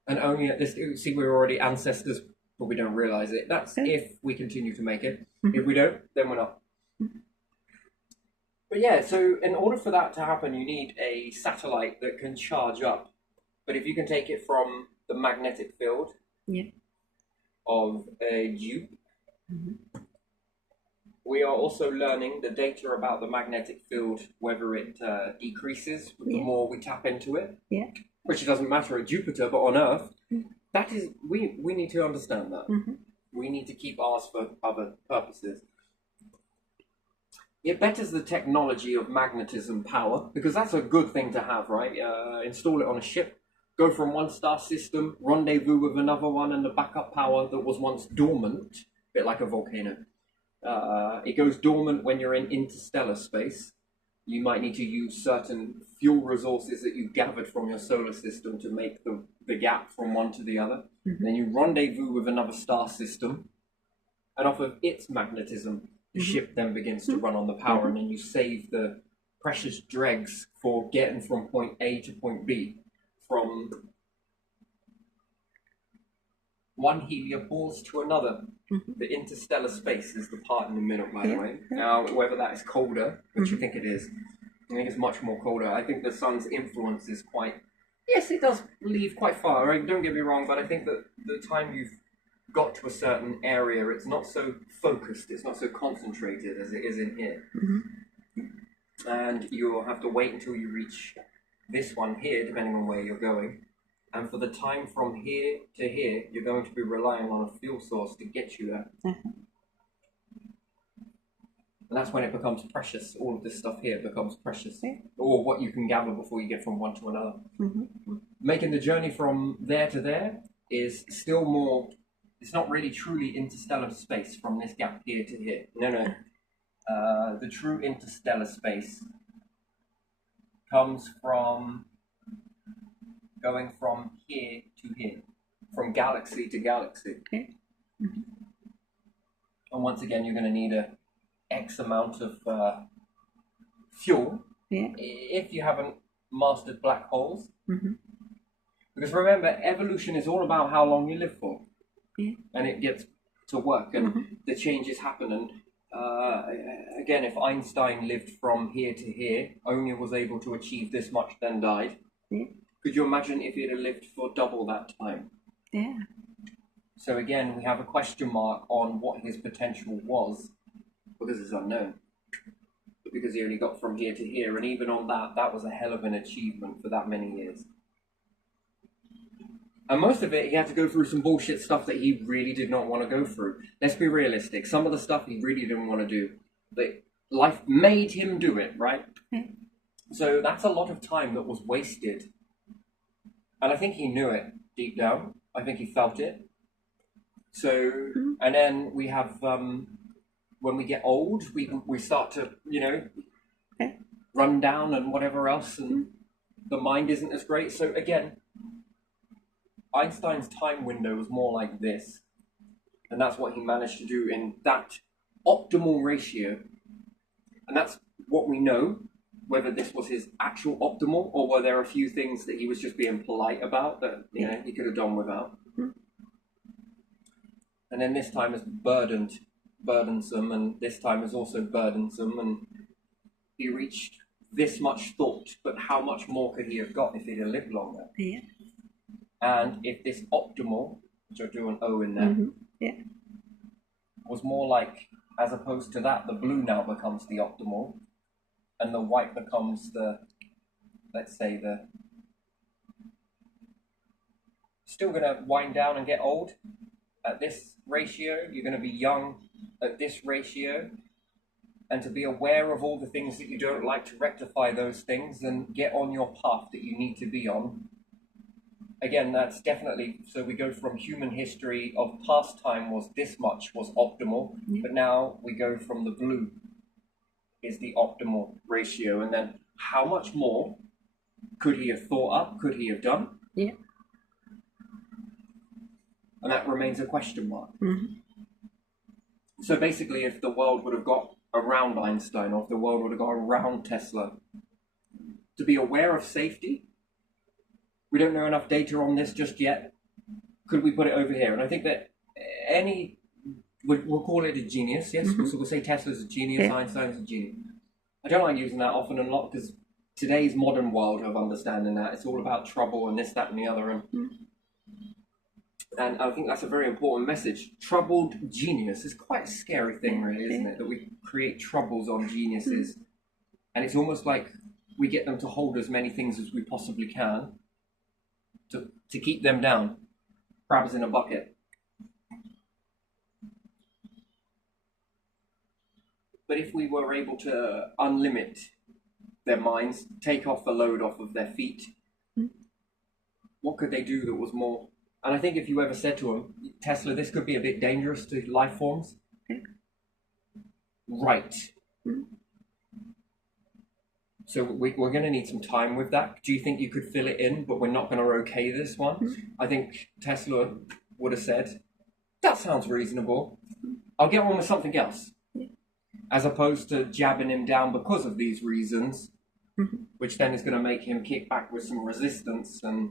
And only at this, see, we're already ancestors, but we don't realize it. That's if we continue to make it. If we don't, then we're not. But yeah, so in order for that to happen, you need a satellite that can charge up. But if you can take it from the magnetic field of a dupe, we are also learning the data about the magnetic field, whether it decreases the more we tap into it. Yeah. Which it doesn't matter at Jupiter, but on Earth, Mm. that is, we need to understand that. Mm-hmm. We need to keep ours for other purposes. It betters the technology of magnetism power, because that's a good thing to have, right? Install it on a ship, go from one star system, rendezvous with another one, and the backup power that was once dormant, a bit like a volcano. It goes dormant when you're in interstellar space. You might need to use certain fuel resources that you gathered from your solar system to make the gap from one to the other. Mm-hmm. Then you rendezvous with another star system, and off of its magnetism, the Mm-hmm. ship then begins to run on the power, and then you save the precious dregs for getting from point A to point B, from one heliopause to another. Mm-hmm. The interstellar space is the part in the middle, by the Yeah, way. yeah. Now, whether that is colder, which Mm-hmm. you think it is, I think it's much more colder. I think the sun's influence is quite... Yes, it does leave quite far, right? Don't get me wrong, but I think that the time you've got to a certain area, it's not so focused, it's not so concentrated as it is in here. Mm-hmm. And you'll have to wait until you reach this one here, depending on where you're going. And for the time from here to here, you're going to be relying on a fuel source to get you there. Mm-hmm. And that's when it becomes precious. All of this stuff here becomes precious. Yeah. Or what you can gather before you get from one to another. Mm-hmm. Making the journey from there to there is still more... It's not really truly interstellar space from this gap here to here. No. The true interstellar space comes from going from here to here, from galaxy to galaxy. Okay. Mm-hmm. And once again, you're going to need a X amount of fuel if you haven't mastered black holes. Mm-hmm. Because remember, evolution is all about how long you live for. Yeah. And it gets to work, and Mm-hmm. the changes happen. And again, if Einstein lived from here to here, only was able to achieve this much, then died. Yeah. Could you imagine if he had lived for double that time? Yeah. So again, we have a question mark on what his potential was, because it's unknown. Because he only got from here to here, and even on that, that was a hell of an achievement for that many years. And most of it, he had to go through some bullshit stuff that he really did not want to go through. Let's be realistic. Some of the stuff he really didn't want to do, but life made him do it, right? Okay. So that's a lot of time that was wasted. And I think he knew it deep down. I think he felt it. So, and then we have, when we get old, we start to, Okay. run down and whatever else, and the mind isn't as great. So again, Einstein's time window was more like this. And that's what he managed to do in that optimal ratio. And that's what we know, whether this was his actual optimal or were there a few things that he was just being polite about that he could have done without. And then this time is burdensome, and this time is also burdensome, and he reached this much thought, but how much more could he have got if he'd have lived longer? Yeah. And if this optimal, which I'll do an O in there, Mm-hmm. Yeah. was more like, as opposed to that, the blue now becomes the optimal, and the white becomes the, let's say, still going to wind down and get old. At this ratio, you're going to be young at this ratio, and to be aware of all the things that you don't like, to rectify those things and get on your path that you need to be on. Again, that's definitely, so we go from human history of past time was this much was optimal, but now we go from the blue is the optimal ratio, and then how much more could he have thought up, could he have done? Yeah. And that remains a question mark. Mm-hmm. So basically, if the world would have got around Einstein, or if the world would have got around Tesla, to be aware of safety, we don't know enough data on this just yet. Could we put it over here? And I think that we'll call it a genius, yes? Mm-hmm. So we'll say Tesla's a genius, Einstein's a genius. I don't like using that often and a lot, because today's modern world of understanding that, it's all about trouble and this, that, and the other. And And I think that's a very important message. Troubled genius is quite a scary thing, really, isn't it? That we create troubles on geniuses. And it's almost like we get them to hold as many things as we possibly can to keep them down. Crabs in a bucket. But if we were able to unlimit their minds, take off the load off of their feet, what could they do that was more? And I think if you ever said to them, Tesla, this could be a bit dangerous to life forms. Right. So we're going to need some time with that. Do you think you could fill it in, but we're not going to okay this one? I think Tesla would have said, that sounds reasonable. I'll get on with something else. As opposed to jabbing him down because of these reasons, which then is going to make him kick back with some resistance. And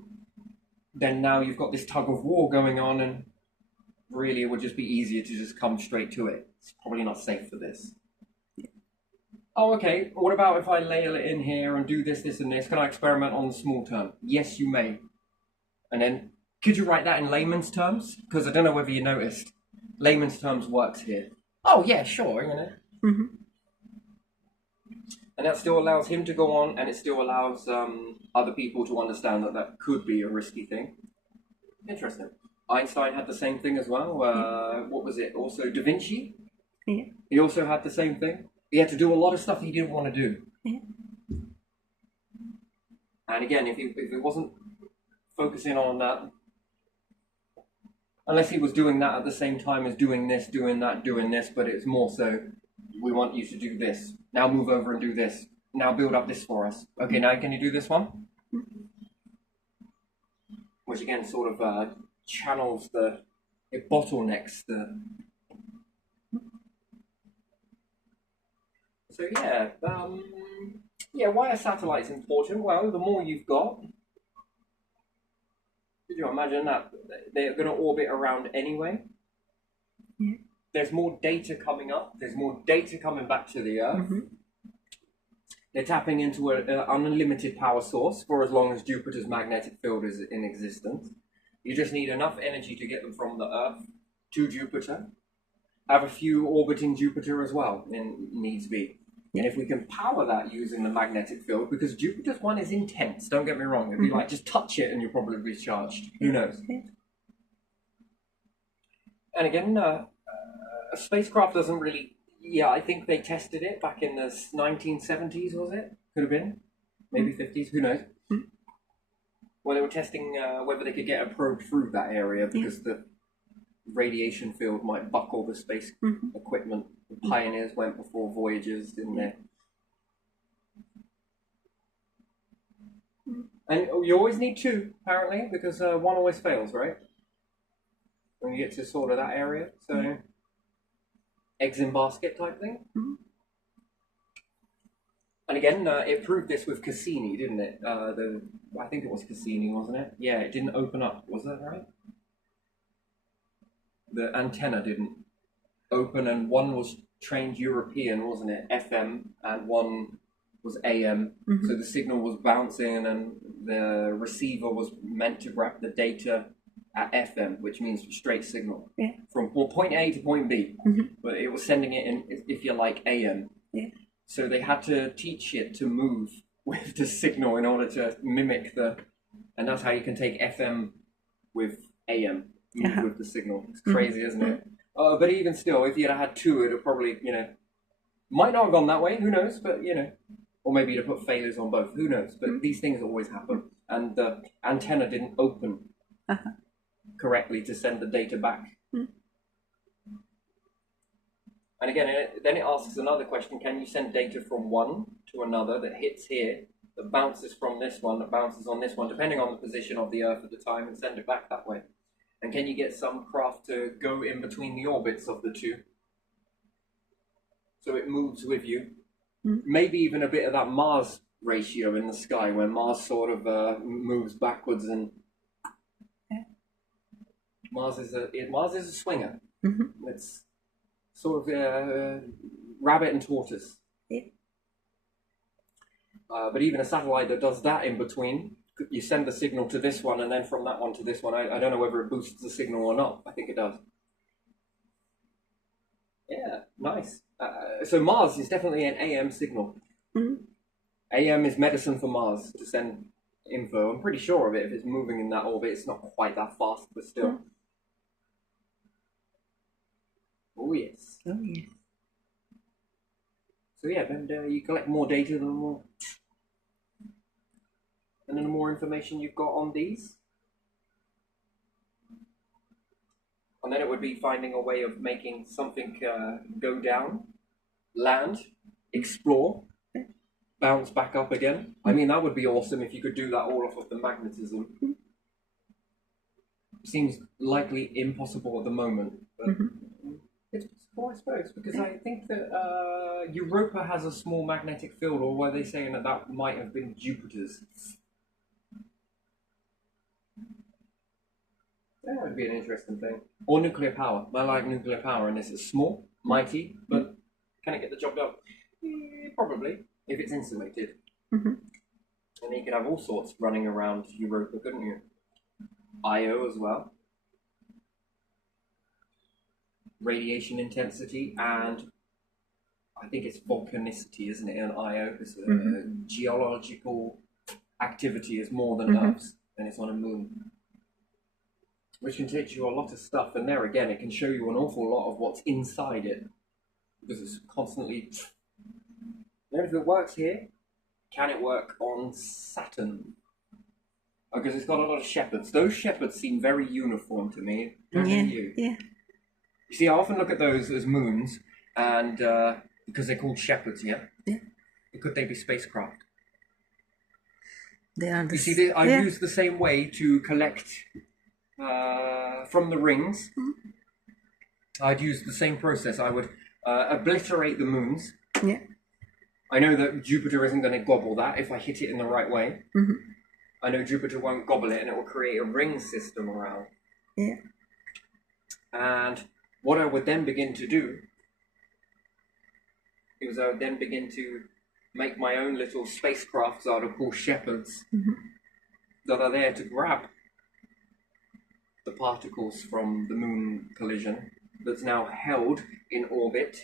then now you've got this tug of war going on, and really it would just be easier to just come straight to it. It's probably not safe for this. Oh, okay, what about if I layer it in here and do this, this, and this? Can I experiment on the small term? Yes, you may. And then, could you write that in layman's terms? Because I don't know whether you noticed. Layman's terms works here. Oh, yeah, sure, you know. And that still allows him to go on, and it still allows other people to understand that that could be a risky thing. Interesting. Einstein had the same thing as well. What was it? Also Da Vinci? Yeah. He also had the same thing. He had to do a lot of stuff he didn't want to do. Yeah. And again, if he wasn't focusing on that, unless he was doing that at the same time as doing this, doing that, doing this, but it's more so, we want you to do this. Now move over and do this. Now build up this for us. Okay, now can you do this one? Which again sort of channels it bottlenecks the... So yeah, why are satellites important? Well, the more you've got, could you imagine that they're going to orbit around anyway? Yeah. There's more data coming up. There's more data coming back to the Earth. They're tapping into an unlimited power source for as long as Jupiter's magnetic field is in existence. You just need enough energy to get them from the Earth to Jupiter. Have a few orbiting Jupiter as well, in needs be. And if we can power that using the magnetic field, because Jupiter's one is intense, don't get me wrong. It'd be like, just touch it and you'll probably be charged. Who knows? And again, a spacecraft doesn't really... Yeah, I think they tested it back in the 1970s, was it? Could have been. Maybe 50s, who knows? Well, they were testing whether they could get a probe through that area, because the radiation field might buckle the space equipment. The Pioneers went before Voyagers, didn't they? And you always need two, apparently, because one always fails, right? When you get to sort of that area. So, eggs in basket type thing. And again, it proved this with Cassini, didn't it? I think it was Cassini, wasn't it? Yeah, it didn't open up, was that right? The antenna didn't open, and one was trained European, wasn't it? FM, and one was AM. So the signal was bouncing, and the receiver was meant to grab the data at FM, which means straight signal from point A to point B. But it was sending it in, if you like, AM. So they had to teach it to move with the signal in order to mimic and that's how you can take FM with AM. With the signal. It's crazy, isn't it? But even still, if you'd had two, it'd probably, might not have gone that way, who knows, but, or maybe you'd have put failures on both, who knows, but these things always happen. And the antenna didn't open correctly to send the data back. And again, then it asks another question, can you send data from one to another that hits here, that bounces from this one, that bounces on this one, depending on the position of the Earth at the time, and send it back that way? And can you get some craft to go in between the orbits of the two? So it moves with you. Maybe even a bit of that Mars ratio in the sky, where Mars sort of moves backwards, and Mars is a swinger. It's sort of rabbit and tortoise. But even a satellite that does that in between you send the signal to this one, and then from that one to this one. I don't know whether it boosts the signal or not. I think it does. Yeah, nice. So Mars is definitely an AM signal. Mm-hmm. AM is medicine for Mars to send info. I'm pretty sure of it. If it's moving in that orbit, it's not quite that fast, but still. Mm. Oh yes. Oh, yes. So yeah, then you collect more data, the more, and then the more information you've got on these, and then it would be finding a way of making something go down, land, explore, bounce back up again. I mean, that would be awesome if you could do that all off of the magnetism. Seems likely impossible at the moment, but it's possible, I suppose, because I think that Europa has a small magnetic field, or were they saying that that might have been Jupiter's? That would be an interesting thing. Or nuclear power. I like nuclear power, and this is small, mighty, but can it get the job done? Probably, if it's insulated. Mm-hmm. And you could have all sorts running around Europa, couldn't you? Io as well. Radiation intensity, and I think it's volcanicity, isn't it, in Io? Because geological activity is more than Earth's, and it's on a moon. Which can teach you a lot of stuff, and there again, it can show you an awful lot of what's inside it. Because it's constantly... And if it works here, can it work on Saturn? Because it's got a lot of shepherds. Those shepherds seem very uniform to me. Don't you? Yeah. You see, I often look at those as moons, and because they're called shepherds, yeah? Yeah. Could they be spacecraft? They are the You see, I use the same way to collect from the rings. I'd use the same process. I would obliterate the moons. Yeah. I know that Jupiter isn't going to gobble that if I hit it in the right way. Mm-hmm. I know Jupiter won't gobble it, and it will create a ring system around. Yeah. And what I would then begin to do is I would then begin to make my own little spacecrafts out of called shepherds that are there to grab the particles from the moon collision that's now held in orbit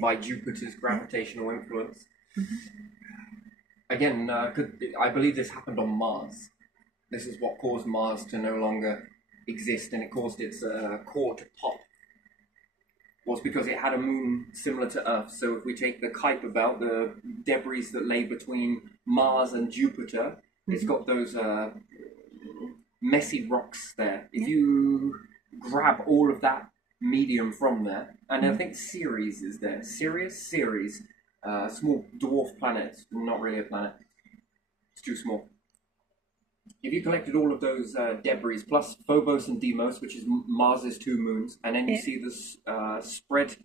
by Jupiter's gravitational influence. Again, I believe this happened on Mars. This is what caused Mars to no longer exist, and it caused its core to pop. Was because it had a moon similar to Earth. So if we take the Kuiper belt, the debris that lay between Mars and Jupiter, it's got those messy rocks there. If you grab all of that medium from there, and I think Ceres is there. Ceres, small dwarf planet, not really a planet. It's too small. If you collected all of those debris, plus Phobos and Deimos, which is Mars's two moons, and then you see this spread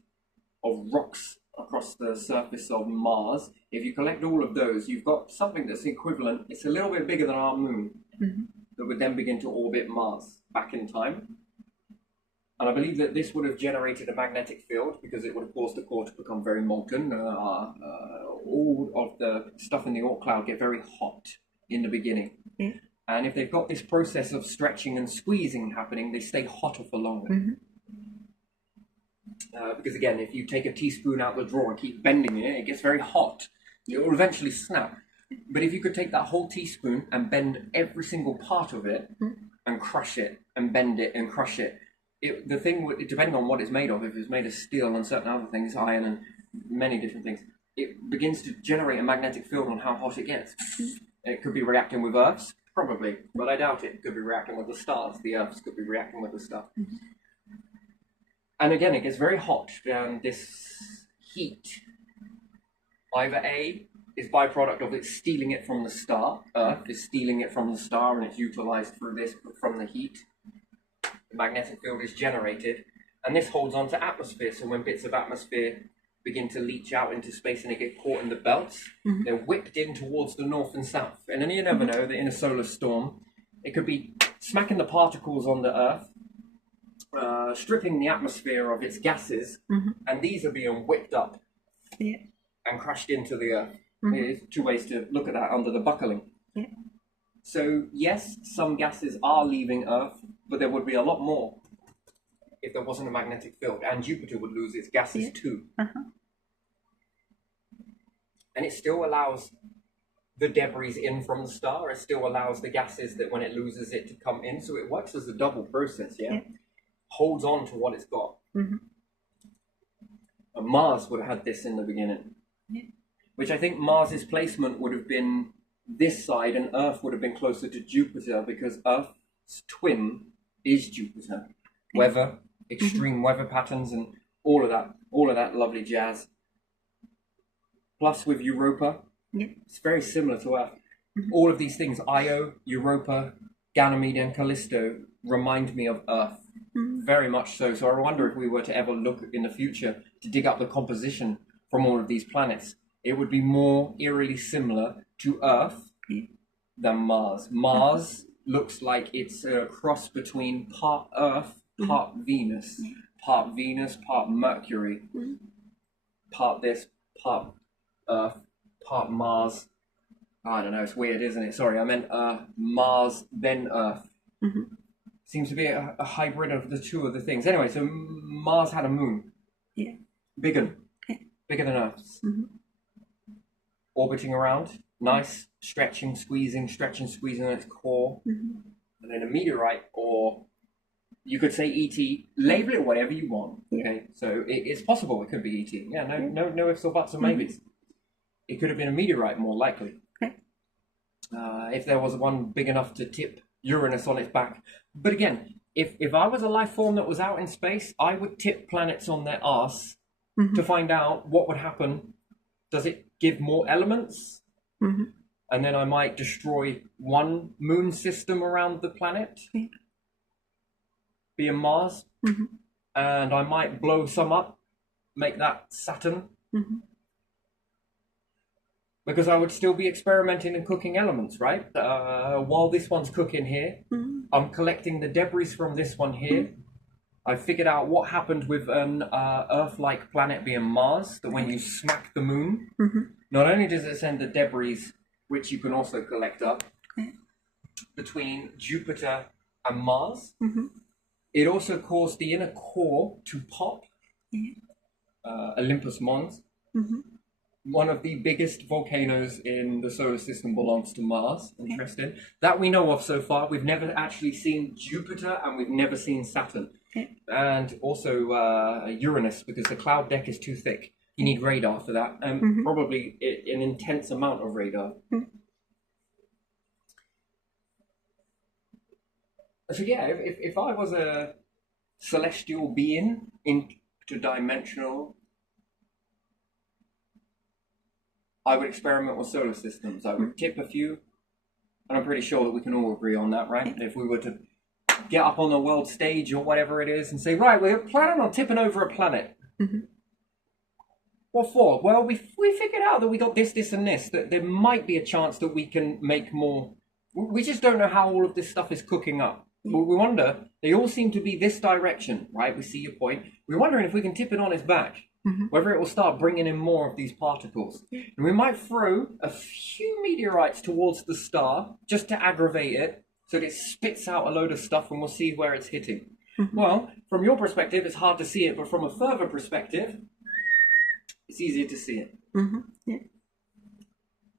of rocks across the surface of Mars, if you collect all of those, you've got something that's equivalent. It's a little bit bigger than our moon, that would then begin to orbit Mars back in time. And I believe that this would have generated a magnetic field, because it would have caused the core to become very molten. All of the stuff in the Oort cloud get very hot in the beginning. And if they've got this process of stretching and squeezing happening, they stay hotter for longer. Because again, if you take a teaspoon out the drawer and keep bending it, it gets very hot. It will eventually snap. But if you could take that whole teaspoon and bend every single part of it and crush it and bend it and crush it, the thing would, depending on what it's made of, if it's made of steel and certain other things, iron and many different things, it begins to generate a magnetic field on how hot it gets. It could be reacting with Earth's, probably, but I doubt it. It could be reacting with the stars. The Earth's could be reacting with the stuff. And again, it gets very hot, and this heat, either A, is byproduct of it stealing it from the star. Earth is stealing it from the star, and it's utilized through this from the heat. The magnetic field is generated, and this holds on to atmosphere. So when bits of atmosphere begin to leach out into space and they get caught in the belts, they're whipped in towards the north and south. And then you never know that in a solar storm, it could be smacking the particles on the Earth, stripping the atmosphere of its gases, and these are being whipped up and crashed into the Earth. There's two ways to look at that under the buckling. Yeah. So yes, some gases are leaving Earth, but there would be a lot more if there wasn't a magnetic field, and Jupiter would lose its gases too. Uh-huh. And it still allows the debris in from the star. It still allows the gases that when it loses it to come in. So it works as a double process, yeah? Holds on to what it's got. And Mars would have had this in the beginning. Which I think Mars's placement would have been this side and Earth would have been closer to Jupiter because Earth's twin is Jupiter. Weather, extreme weather patterns and all of that lovely jazz. Plus with Europa, it's very similar to Earth. All of these things, Io, Europa, Ganymede and Callisto remind me of Earth. Very much so. So I wonder if we were to ever look in the future to dig up the composition from all of these planets, it would be more eerily similar to Earth than Mars. Mars looks like it's a cross between part Earth, part Venus, part Mercury, part this, part Earth, part Mars. I don't know, it's weird, isn't it? Sorry, I meant Mars, then Earth. Seems to be a hybrid of the two of the things. Anyway, so Mars had a moon. Bigger than Earth's. Orbiting around, nice, stretching, squeezing on its core. And then a meteorite, or you could say ET, label it whatever you want. Okay, so it's possible it could be ET. Yeah, no ifs or buts or maybes. It could have been a meteorite, more likely. If there was one big enough to tip Uranus on its back. But again, if I was a life form that was out in space, I would tip planets on their arse to find out what would happen. Does it give more elements? And then I might destroy one moon system around the planet, be a Mars, and I might blow some up, make that Saturn. Because I would still be experimenting and cooking elements, right? While this one's cooking here, I'm collecting the debris from this one here. I figured out what happened with an Earth-like planet being Mars, that when you smack the moon, not only does it send the debris, which you can also collect up, between Jupiter and Mars, it also caused the inner core to pop. Olympus Mons. One of the biggest volcanoes in the solar system belongs to Mars. Interesting. That we know of so far. We've never actually seen Jupiter and we've never seen Saturn. And also Uranus, because the cloud deck is too thick. You need radar for that. And probably an intense amount of radar. So yeah, if I was a celestial being, interdimensional, I would experiment with solar systems. I would tip a few, and I'm pretty sure that we can all agree on that, right? If we were to get up on the world stage or whatever it is and say, right, we're planning on tipping over a planet. What for? Well, we figured out that we got this, and this, that there might be a chance that we can make more. We just don't know how all of this stuff is cooking up. But we wonder, they all seem to be this direction, right? We see your point. We're wondering if we can tip it on its back. Whether it will start bringing in more of these particles. And we might throw a few meteorites towards the star just to aggravate it so that it spits out a load of stuff and we'll see where it's hitting. Well, from your perspective, it's hard to see it, but from a further perspective, it's easier to see it. It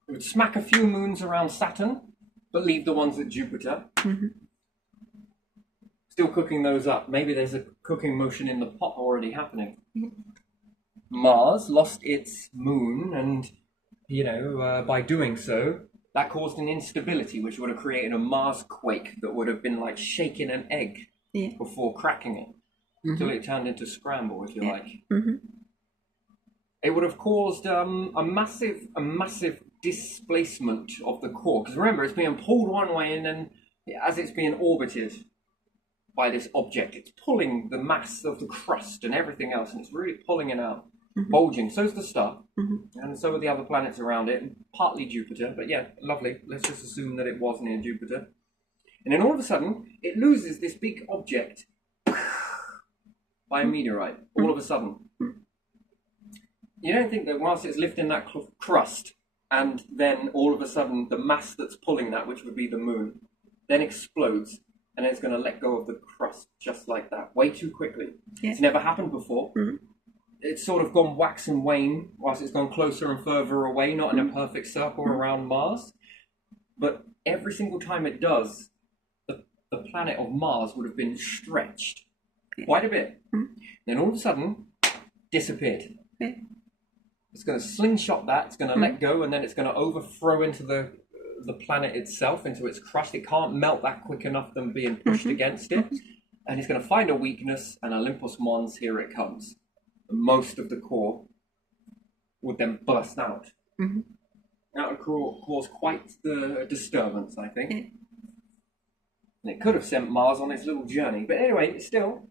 would smack a few moons around Saturn, but leave the ones at Jupiter. Still cooking those up. Maybe there's a cooking motion in the pot already happening. Mars lost its moon, and by doing so, that caused an instability which would have created a Mars quake that would have been like shaking an egg before cracking it until it turned into scramble, if you like. It would have caused a massive displacement of the core, because remember, it's being pulled one way, and then as it's being orbited by this object, it's pulling the mass of the crust and everything else, and it's really pulling it out. Bulging. So's the star, and so are the other planets around it, partly Jupiter, but yeah, lovely. Let's just assume that it was near Jupiter. And then all of a sudden, it loses this big object by a meteorite, all of a sudden. You don't think that whilst it's lifting that crust, and then all of a sudden the mass that's pulling that, which would be the moon, then explodes, and it's going to let go of the crust just like that, way too quickly. Yeah. It's never happened before. Mm-hmm. It's sort of gone wax and wane whilst it's gone closer and further away, not in a perfect circle around Mars. But every single time it does, the planet of Mars would have been stretched quite a bit. Mm-hmm. Then all of a sudden, disappeared. Yeah. It's going to slingshot that, it's going to let go, and then it's going to overthrow into the planet itself, into its crust. It can't melt that quick enough than being pushed against it. And it's going to find a weakness, and Olympus Mons, here it comes. Most of the core would then burst out. Mm-hmm. That would cause quite the disturbance, I think. Yeah. And it could have sent Mars on its little journey. But anyway, still,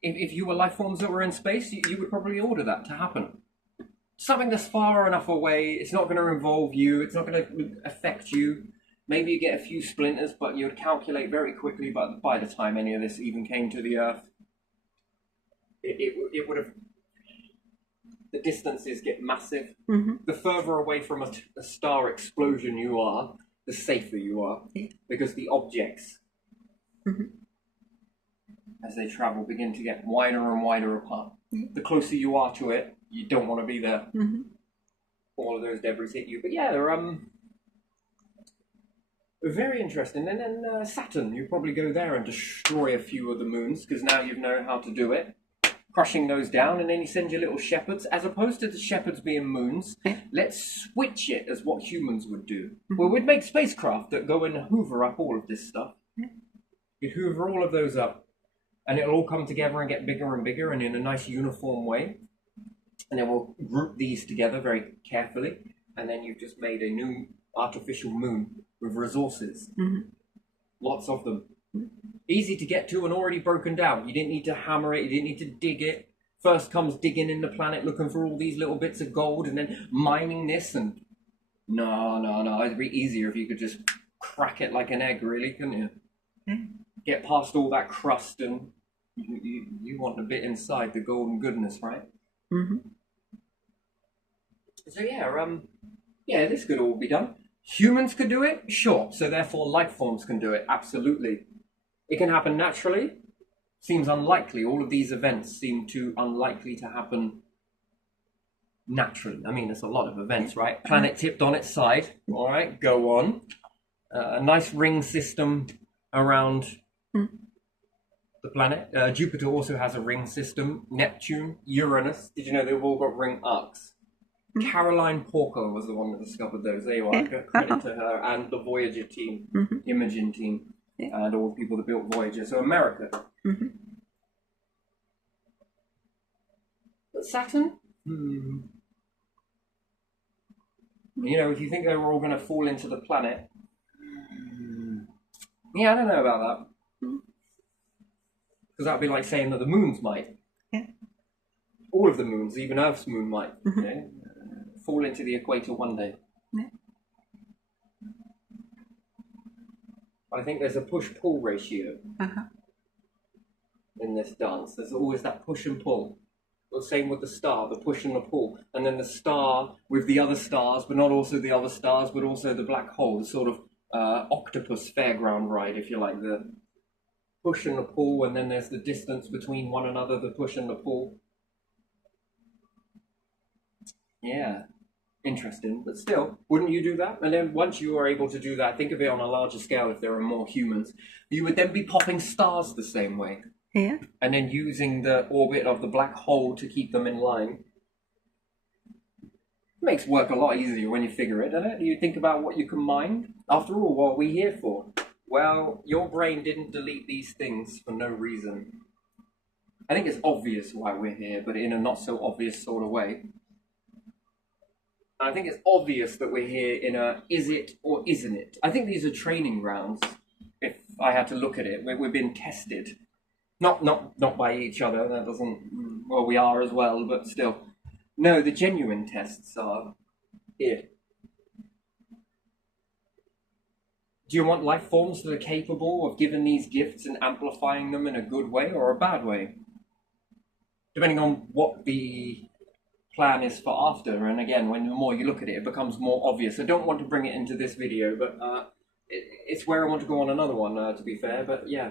if you were life forms that were in space, you would probably order that to happen. Something that's far enough away, it's not going to involve you, it's not going to affect you. Maybe you get a few splinters, but you'd calculate very quickly by the time any of this even came to the Earth. It would have... The distances get massive. Mm-hmm. The further away from a star explosion you are, the safer you are. Yeah. Because the objects, as they travel, begin to get wider and wider apart. Yeah. The closer you are to it, you don't want to be there. Mm-hmm. All of those debris hit you. But yeah, they're very interesting. And then Saturn, you probably go there and destroy a few of the moons, because now you know how to do it. Crushing those down, and then you send your little shepherds. As opposed to the shepherds being moons, let's switch it as what humans would do. Well, we'd make spacecraft that go and hoover up all of this stuff. You'd hoover all of those up, and it'll all come together and get bigger and bigger, and in a nice uniform way. And then we'll group these together very carefully, and then you've just made a new artificial moon with resources. Lots of them. Easy to get to and already broken down. You didn't need to hammer it, you didn't need to dig it. First comes digging in the planet, looking for all these little bits of gold, and then mining this, and no, it'd be easier if you could just crack it like an egg, really, couldn't you? Get past all that crust, and you want the bit inside, the golden goodness, right? So yeah, this could all be done. Humans could do it, sure. So therefore, life forms can do it, absolutely. It can happen naturally. Seems unlikely. All of these events seem too unlikely to happen naturally. I mean, there's a lot of events, right? Planet tipped on its side. All right, go on. A nice ring system around the planet. Jupiter also has a ring system. Neptune, Uranus. Did you know they've all got ring arcs? Caroline Porco was the one that discovered those. There you are. Credit to her and the Voyager team, Imogen team, and all the people that built Voyager. So America. But Saturn? You know, if you think they were all going to fall into the planet, yeah, I don't know about that. Because that would be like saying that the moons might. All of the moons, even Earth's moon might. You know, fall into the equator one day. I think there's a push-pull ratio in this dance. There's always that push and pull. The same with the star, the push and the pull. And then the star with the other stars, but not also the other stars, but also the black hole. The sort of octopus fairground ride, if you like. The push and the pull, and then there's the distance between one another, the push and the pull. Yeah. Interesting, but still, wouldn't you do that? And then once you are able to do that, think of it on a larger scale. If there are more humans, you would then be popping stars the same way, and then using the orbit of the black hole to keep them in line. Makes work a lot easier when you figure it, doesn't it? Do you think about what you can mine? After all, what are we here for? Well, your brain didn't delete these things for no reason. I think it's obvious why we're here, but in a not so obvious sort of way. I think it's obvious that we're here in a is it or isn't it. I think these are training grounds, if I had to look at it. We're being tested. Not by each other, that doesn't... Well, we are as well, but still. No, the genuine tests are here. Do you want life forms that are capable of giving these gifts and amplifying them in a good way or a bad way? Depending on what the plan is for after. And again, when the more you look at it, it becomes more obvious. I don't want to bring it into this video, but it's where I want to go on another one, to be fair. But yeah,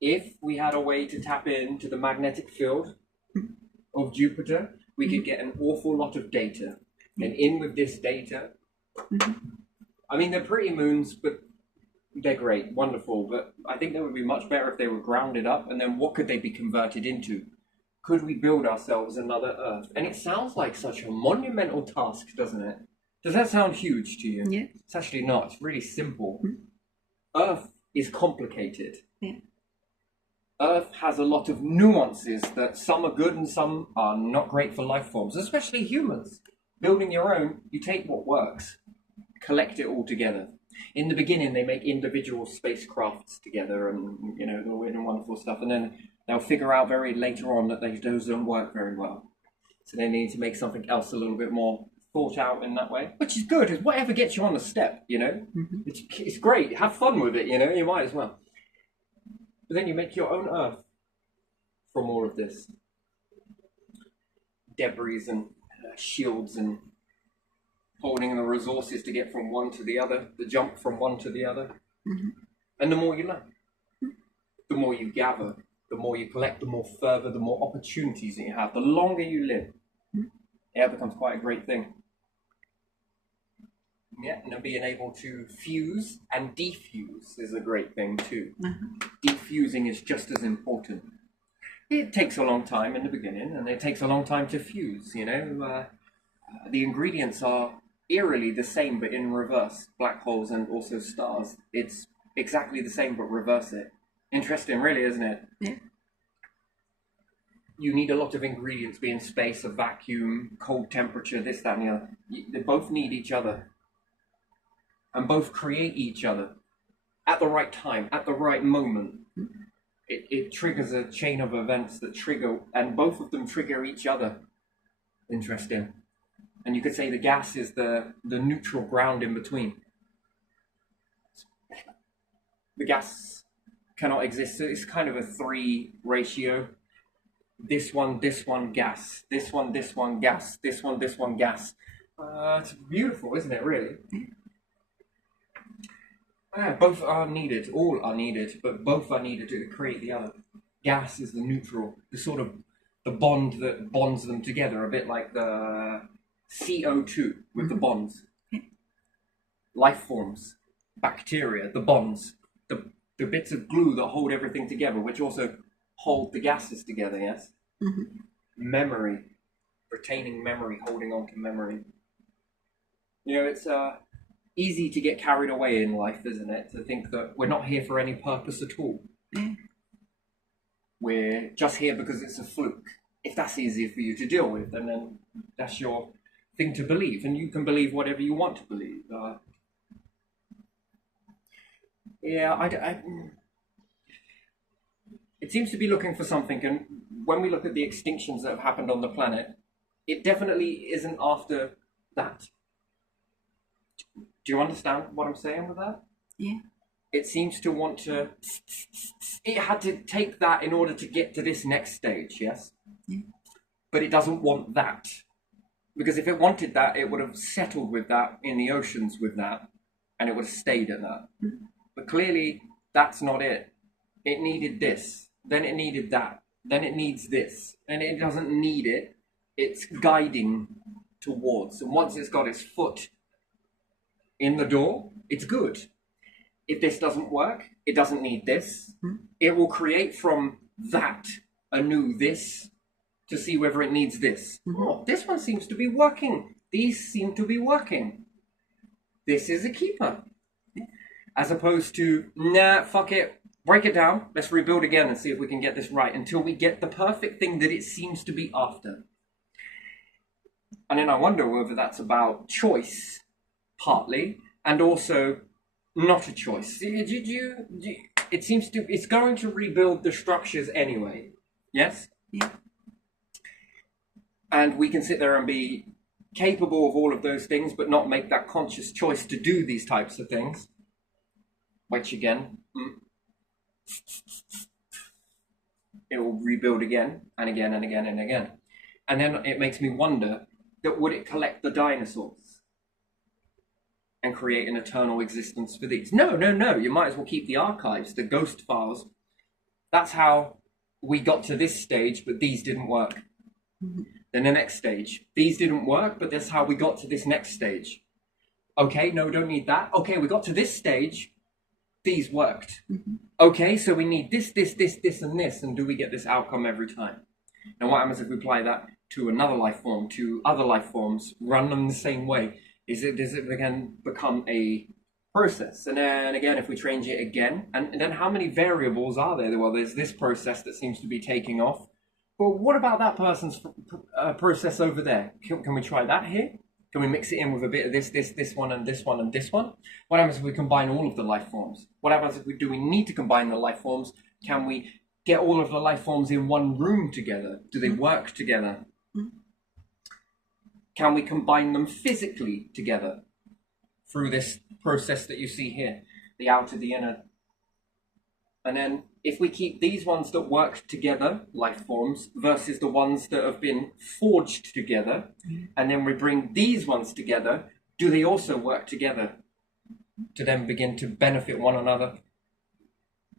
if we had a way to tap into the magnetic field of Jupiter, we could get an awful lot of data. And in with this data, I mean, they're pretty moons, but they're great, wonderful. But I think they would be much better if they were grounded up. And then what could they be converted into? Could we build ourselves another Earth? And it sounds like such a monumental task, doesn't it? Does that sound huge to you? Yeah. It's actually not. It's really simple. Earth is complicated. Yeah. Earth has a lot of nuances that some are good and some are not great for life forms, especially humans. Building your own, you take what works, collect it all together. In the beginning, they make individual spacecrafts together and, you know, the weird and wonderful stuff. And then they'll figure out very later on that those don't work very well. So they need to make something else a little bit more thought out in that way, which is good. It's whatever gets you on the step, you know. It's great. Have fun with it, you know. You might as well. But then you make your own Earth from all of this debris and shields and holding the resources to get from one to the other, the jump from one to the other. And the more you learn, the more you gather, the more you collect, the more further, the more opportunities that you have, the longer you live. It becomes quite a great thing. Yeah, and then being able to fuse and defuse is a great thing too. Defusing is just as important. It takes a long time in the beginning, and it takes a long time to fuse, you know. The ingredients are eerily the same, but in reverse. Black holes and also stars. It's exactly the same, but reverse it. Interesting, really, isn't it? Yeah. You need a lot of ingredients, be in space, a vacuum, cold temperature, this, that, and the other. They both need each other. And both create each other at the right time, at the right moment. It triggers a chain of events that trigger, and both of them trigger each other. Interesting. And you could say the gas is the neutral ground in between. The gas cannot exist. So it's kind of a 3 ratio. This one, gas. This one, gas. This one, gas. It's beautiful, isn't it, really? Both are needed. All are needed, but both are needed to create the other. Gas is the neutral, the sort of the bond that bonds them together, a bit like the CO2 with the bonds. Life forms, bacteria, the bonds, the bits of glue that hold everything together, which also hold the gases together, yes? Memory, retaining memory, holding on to memory. You know, it's easy to get carried away in life, isn't it? To think that we're not here for any purpose at all. We're just here because it's a fluke. If that's easier for you to deal with, then that's your thing to believe, and you can believe whatever you want to believe. It seems to be looking for something, and when we look at the extinctions that have happened on the planet, it definitely isn't after that. Do you understand what I'm saying with that? Yeah. It seems to want to... It had to take that in order to get to this next stage, yes? Yeah. But it doesn't want that. Because if it wanted that, it would have settled with that in the oceans with that, and it would have stayed at that. But clearly, that's not it. It needed this, then it needed that, then it needs this, and it doesn't need it. It's guiding towards, and once it's got its foot in the door, it's good. If this doesn't work, it doesn't need this. It will create from that a new this to see whether it needs this. Oh, this one seems to be working. These seem to be working. This is a keeper. As opposed to, nah, fuck it, break it down, let's rebuild again and see if we can get this right until we get the perfect thing that it seems to be after. And then I wonder whether that's about choice, partly, and also not a choice. It seems to, it's going to rebuild the structures anyway, yes? Yeah. And we can sit there and be capable of all of those things, but not make that conscious choice to do these types of things. Which again, it will rebuild again and again and again and again. And then it makes me wonder that would it collect the dinosaurs and create an eternal existence for these? No, no, no. You might as well keep the archives, the ghost files. That's how we got to this stage, but these didn't work. Then the next stage, these didn't work, but that's how we got to this next stage. Okay, no, we don't need that. Okay, we got to this stage, these worked. Okay, so we need this, and this, and do we get this outcome every time? Now what happens if we apply that to another life form, to other life forms, run them the same way? Does it again become a process? And then again, if we change it again, and then how many variables are there? Well, there's this process that seems to be taking off. Well, what about that person's process over there? Can we try that here? Can we mix it in with a bit of this one, and this one, and this one? What happens if we combine all of the life forms? What happens if do we need to combine the life forms? Can we get all of the life forms in one room together? Do they work together? Can we combine them physically together through this process that you see here, the outer, the inner? And then if we keep these ones that work together, life forms, versus the ones that have been forged together, and then we bring these ones together, do they also work together to then begin to benefit one another?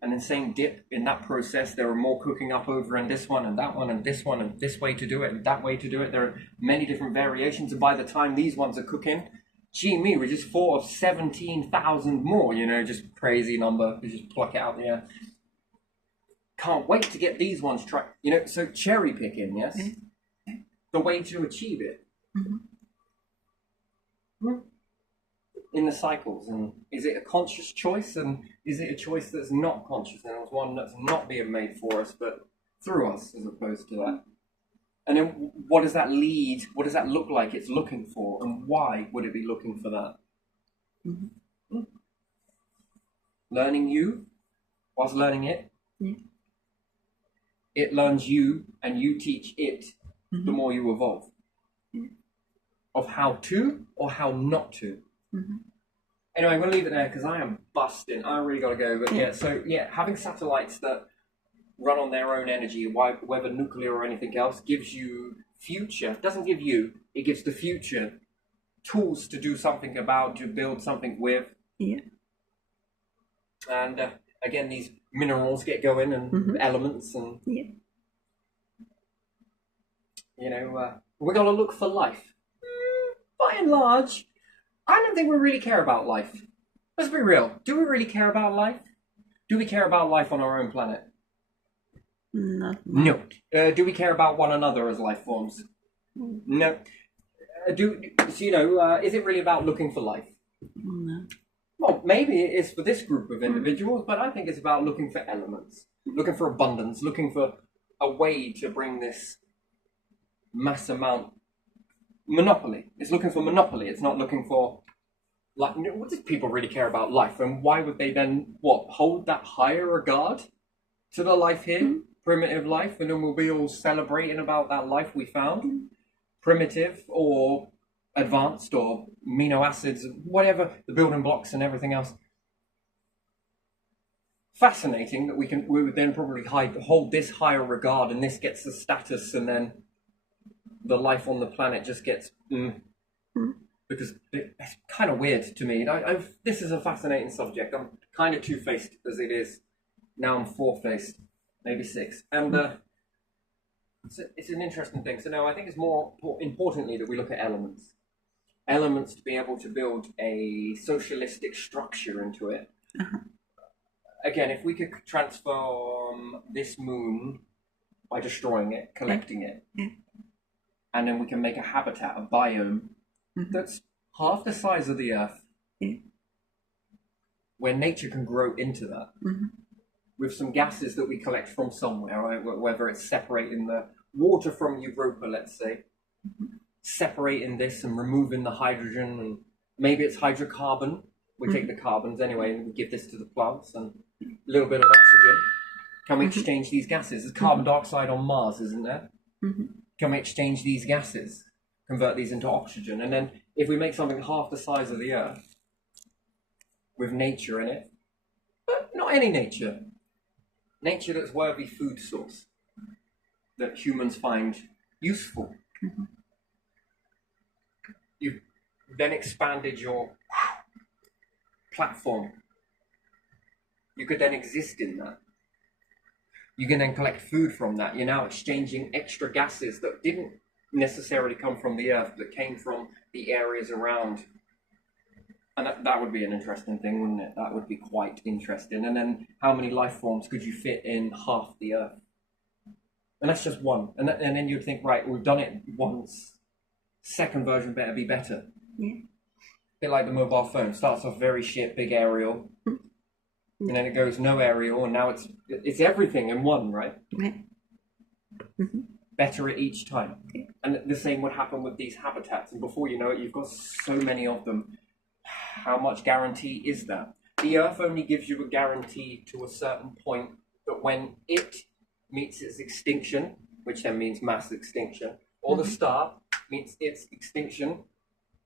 And then same dip in that process, there are more cooking up over in this one and that one and this one and this way to do it and that way to do it. There are many different variations, and by the time these ones are cooking, gee me, we just thought of 17,000 more, just crazy number. We just pluck it out there. Can't wait to get these ones tried. So cherry picking, yes? The way to achieve it. In the cycles, and is it a conscious choice, and is it a choice that's not conscious, and it's one that's not being made for us but through us, as opposed to that? And then what does that lead, what does that look like it's looking for, and why would it be looking for that? Learning you whilst learning it. It learns you and you teach it the more you evolve. Of how to or how not to. Anyway, I'm going to leave it there because I am busting. I really got to go. But having satellites that run on their own energy, whether nuclear or anything else, gives you future. Doesn't give you, it gives the future tools to do something about, to build something with. And again, these minerals get going, and elements, and we're going to look for life. By and large, I don't think we really care about life. Let's be real. Do we really care about life? Do we care about life on our own planet? No. Do we care about one another as life forms? No. Is it really about looking for life? No. Well, maybe it is for this group of individuals, but I think it's about looking for elements, looking for abundance, looking for a way to bring this mass amount. Monopoly. It's looking for monopoly. It's not looking for, what does people really care about life? And why would they then, hold that higher regard to the life here? Primitive life, and then we'll be all celebrating about that life we found? Primitive or advanced or amino acids, whatever, the building blocks and everything else. Fascinating that we would then probably hold this higher regard, and this gets the status, and then the life on the planet just gets because it's kind of weird to me. This is a fascinating subject. I'm kind of two-faced as it is. Now I'm four-faced, maybe six, and it's an interesting thing. So now I think it's more importantly that we look at elements to be able to build a socialistic structure into it. Again, if we could transform this moon by destroying it, collecting it, and then we can make a habitat, a biome, that's half the size of the Earth, where nature can grow into that, with some gases that we collect from somewhere, right? Whether it's separating the water from Europa, let's say, separating this and removing the hydrogen, and maybe it's hydrocarbon. We take the carbons anyway, and we give this to the plants, and a little bit of oxygen. Can we exchange these gases? There's carbon dioxide on Mars, isn't there? Can we exchange these gases, convert these into oxygen? And then if we make something half the size of the Earth with nature in it, but not any nature that's worthy food source that humans find useful, Mhm. You've then expanded your platform. You could then exist in that. You can then collect food from that. You're now exchanging extra gases that didn't necessarily come from the Earth, but came from the areas around. And that would be an interesting thing, wouldn't it? That would be quite interesting. And then how many life forms could you fit in half the Earth? And that's just one. And then you'd think, right, we've done it once. Second version better be better. Yeah. Bit like the mobile phone. Starts off very shit, big aerial. And then it goes no aerial, and now it's everything in one, right? Yeah. Mm-hmm. Better at each time. And the same would happen with these habitats. And before you know it, you've got so many of them. How much guarantee is that? The Earth only gives you a guarantee to a certain point that when it meets its extinction, which then means mass extinction, or the star meets its extinction,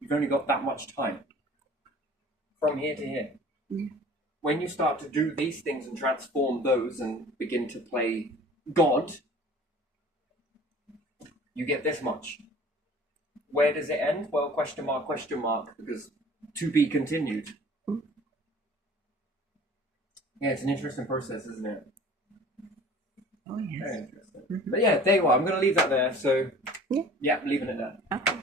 you've only got that much time. From here to here. Yeah. When you start to do these things and transform those and begin to play God, you get this much. Where does it end? Well, question mark, because to be continued. Yeah, it's an interesting process, isn't it? Oh, yes. Very interesting. But yeah, there you are. I'm going to leave that there. So, yeah, leaving it there. Okay.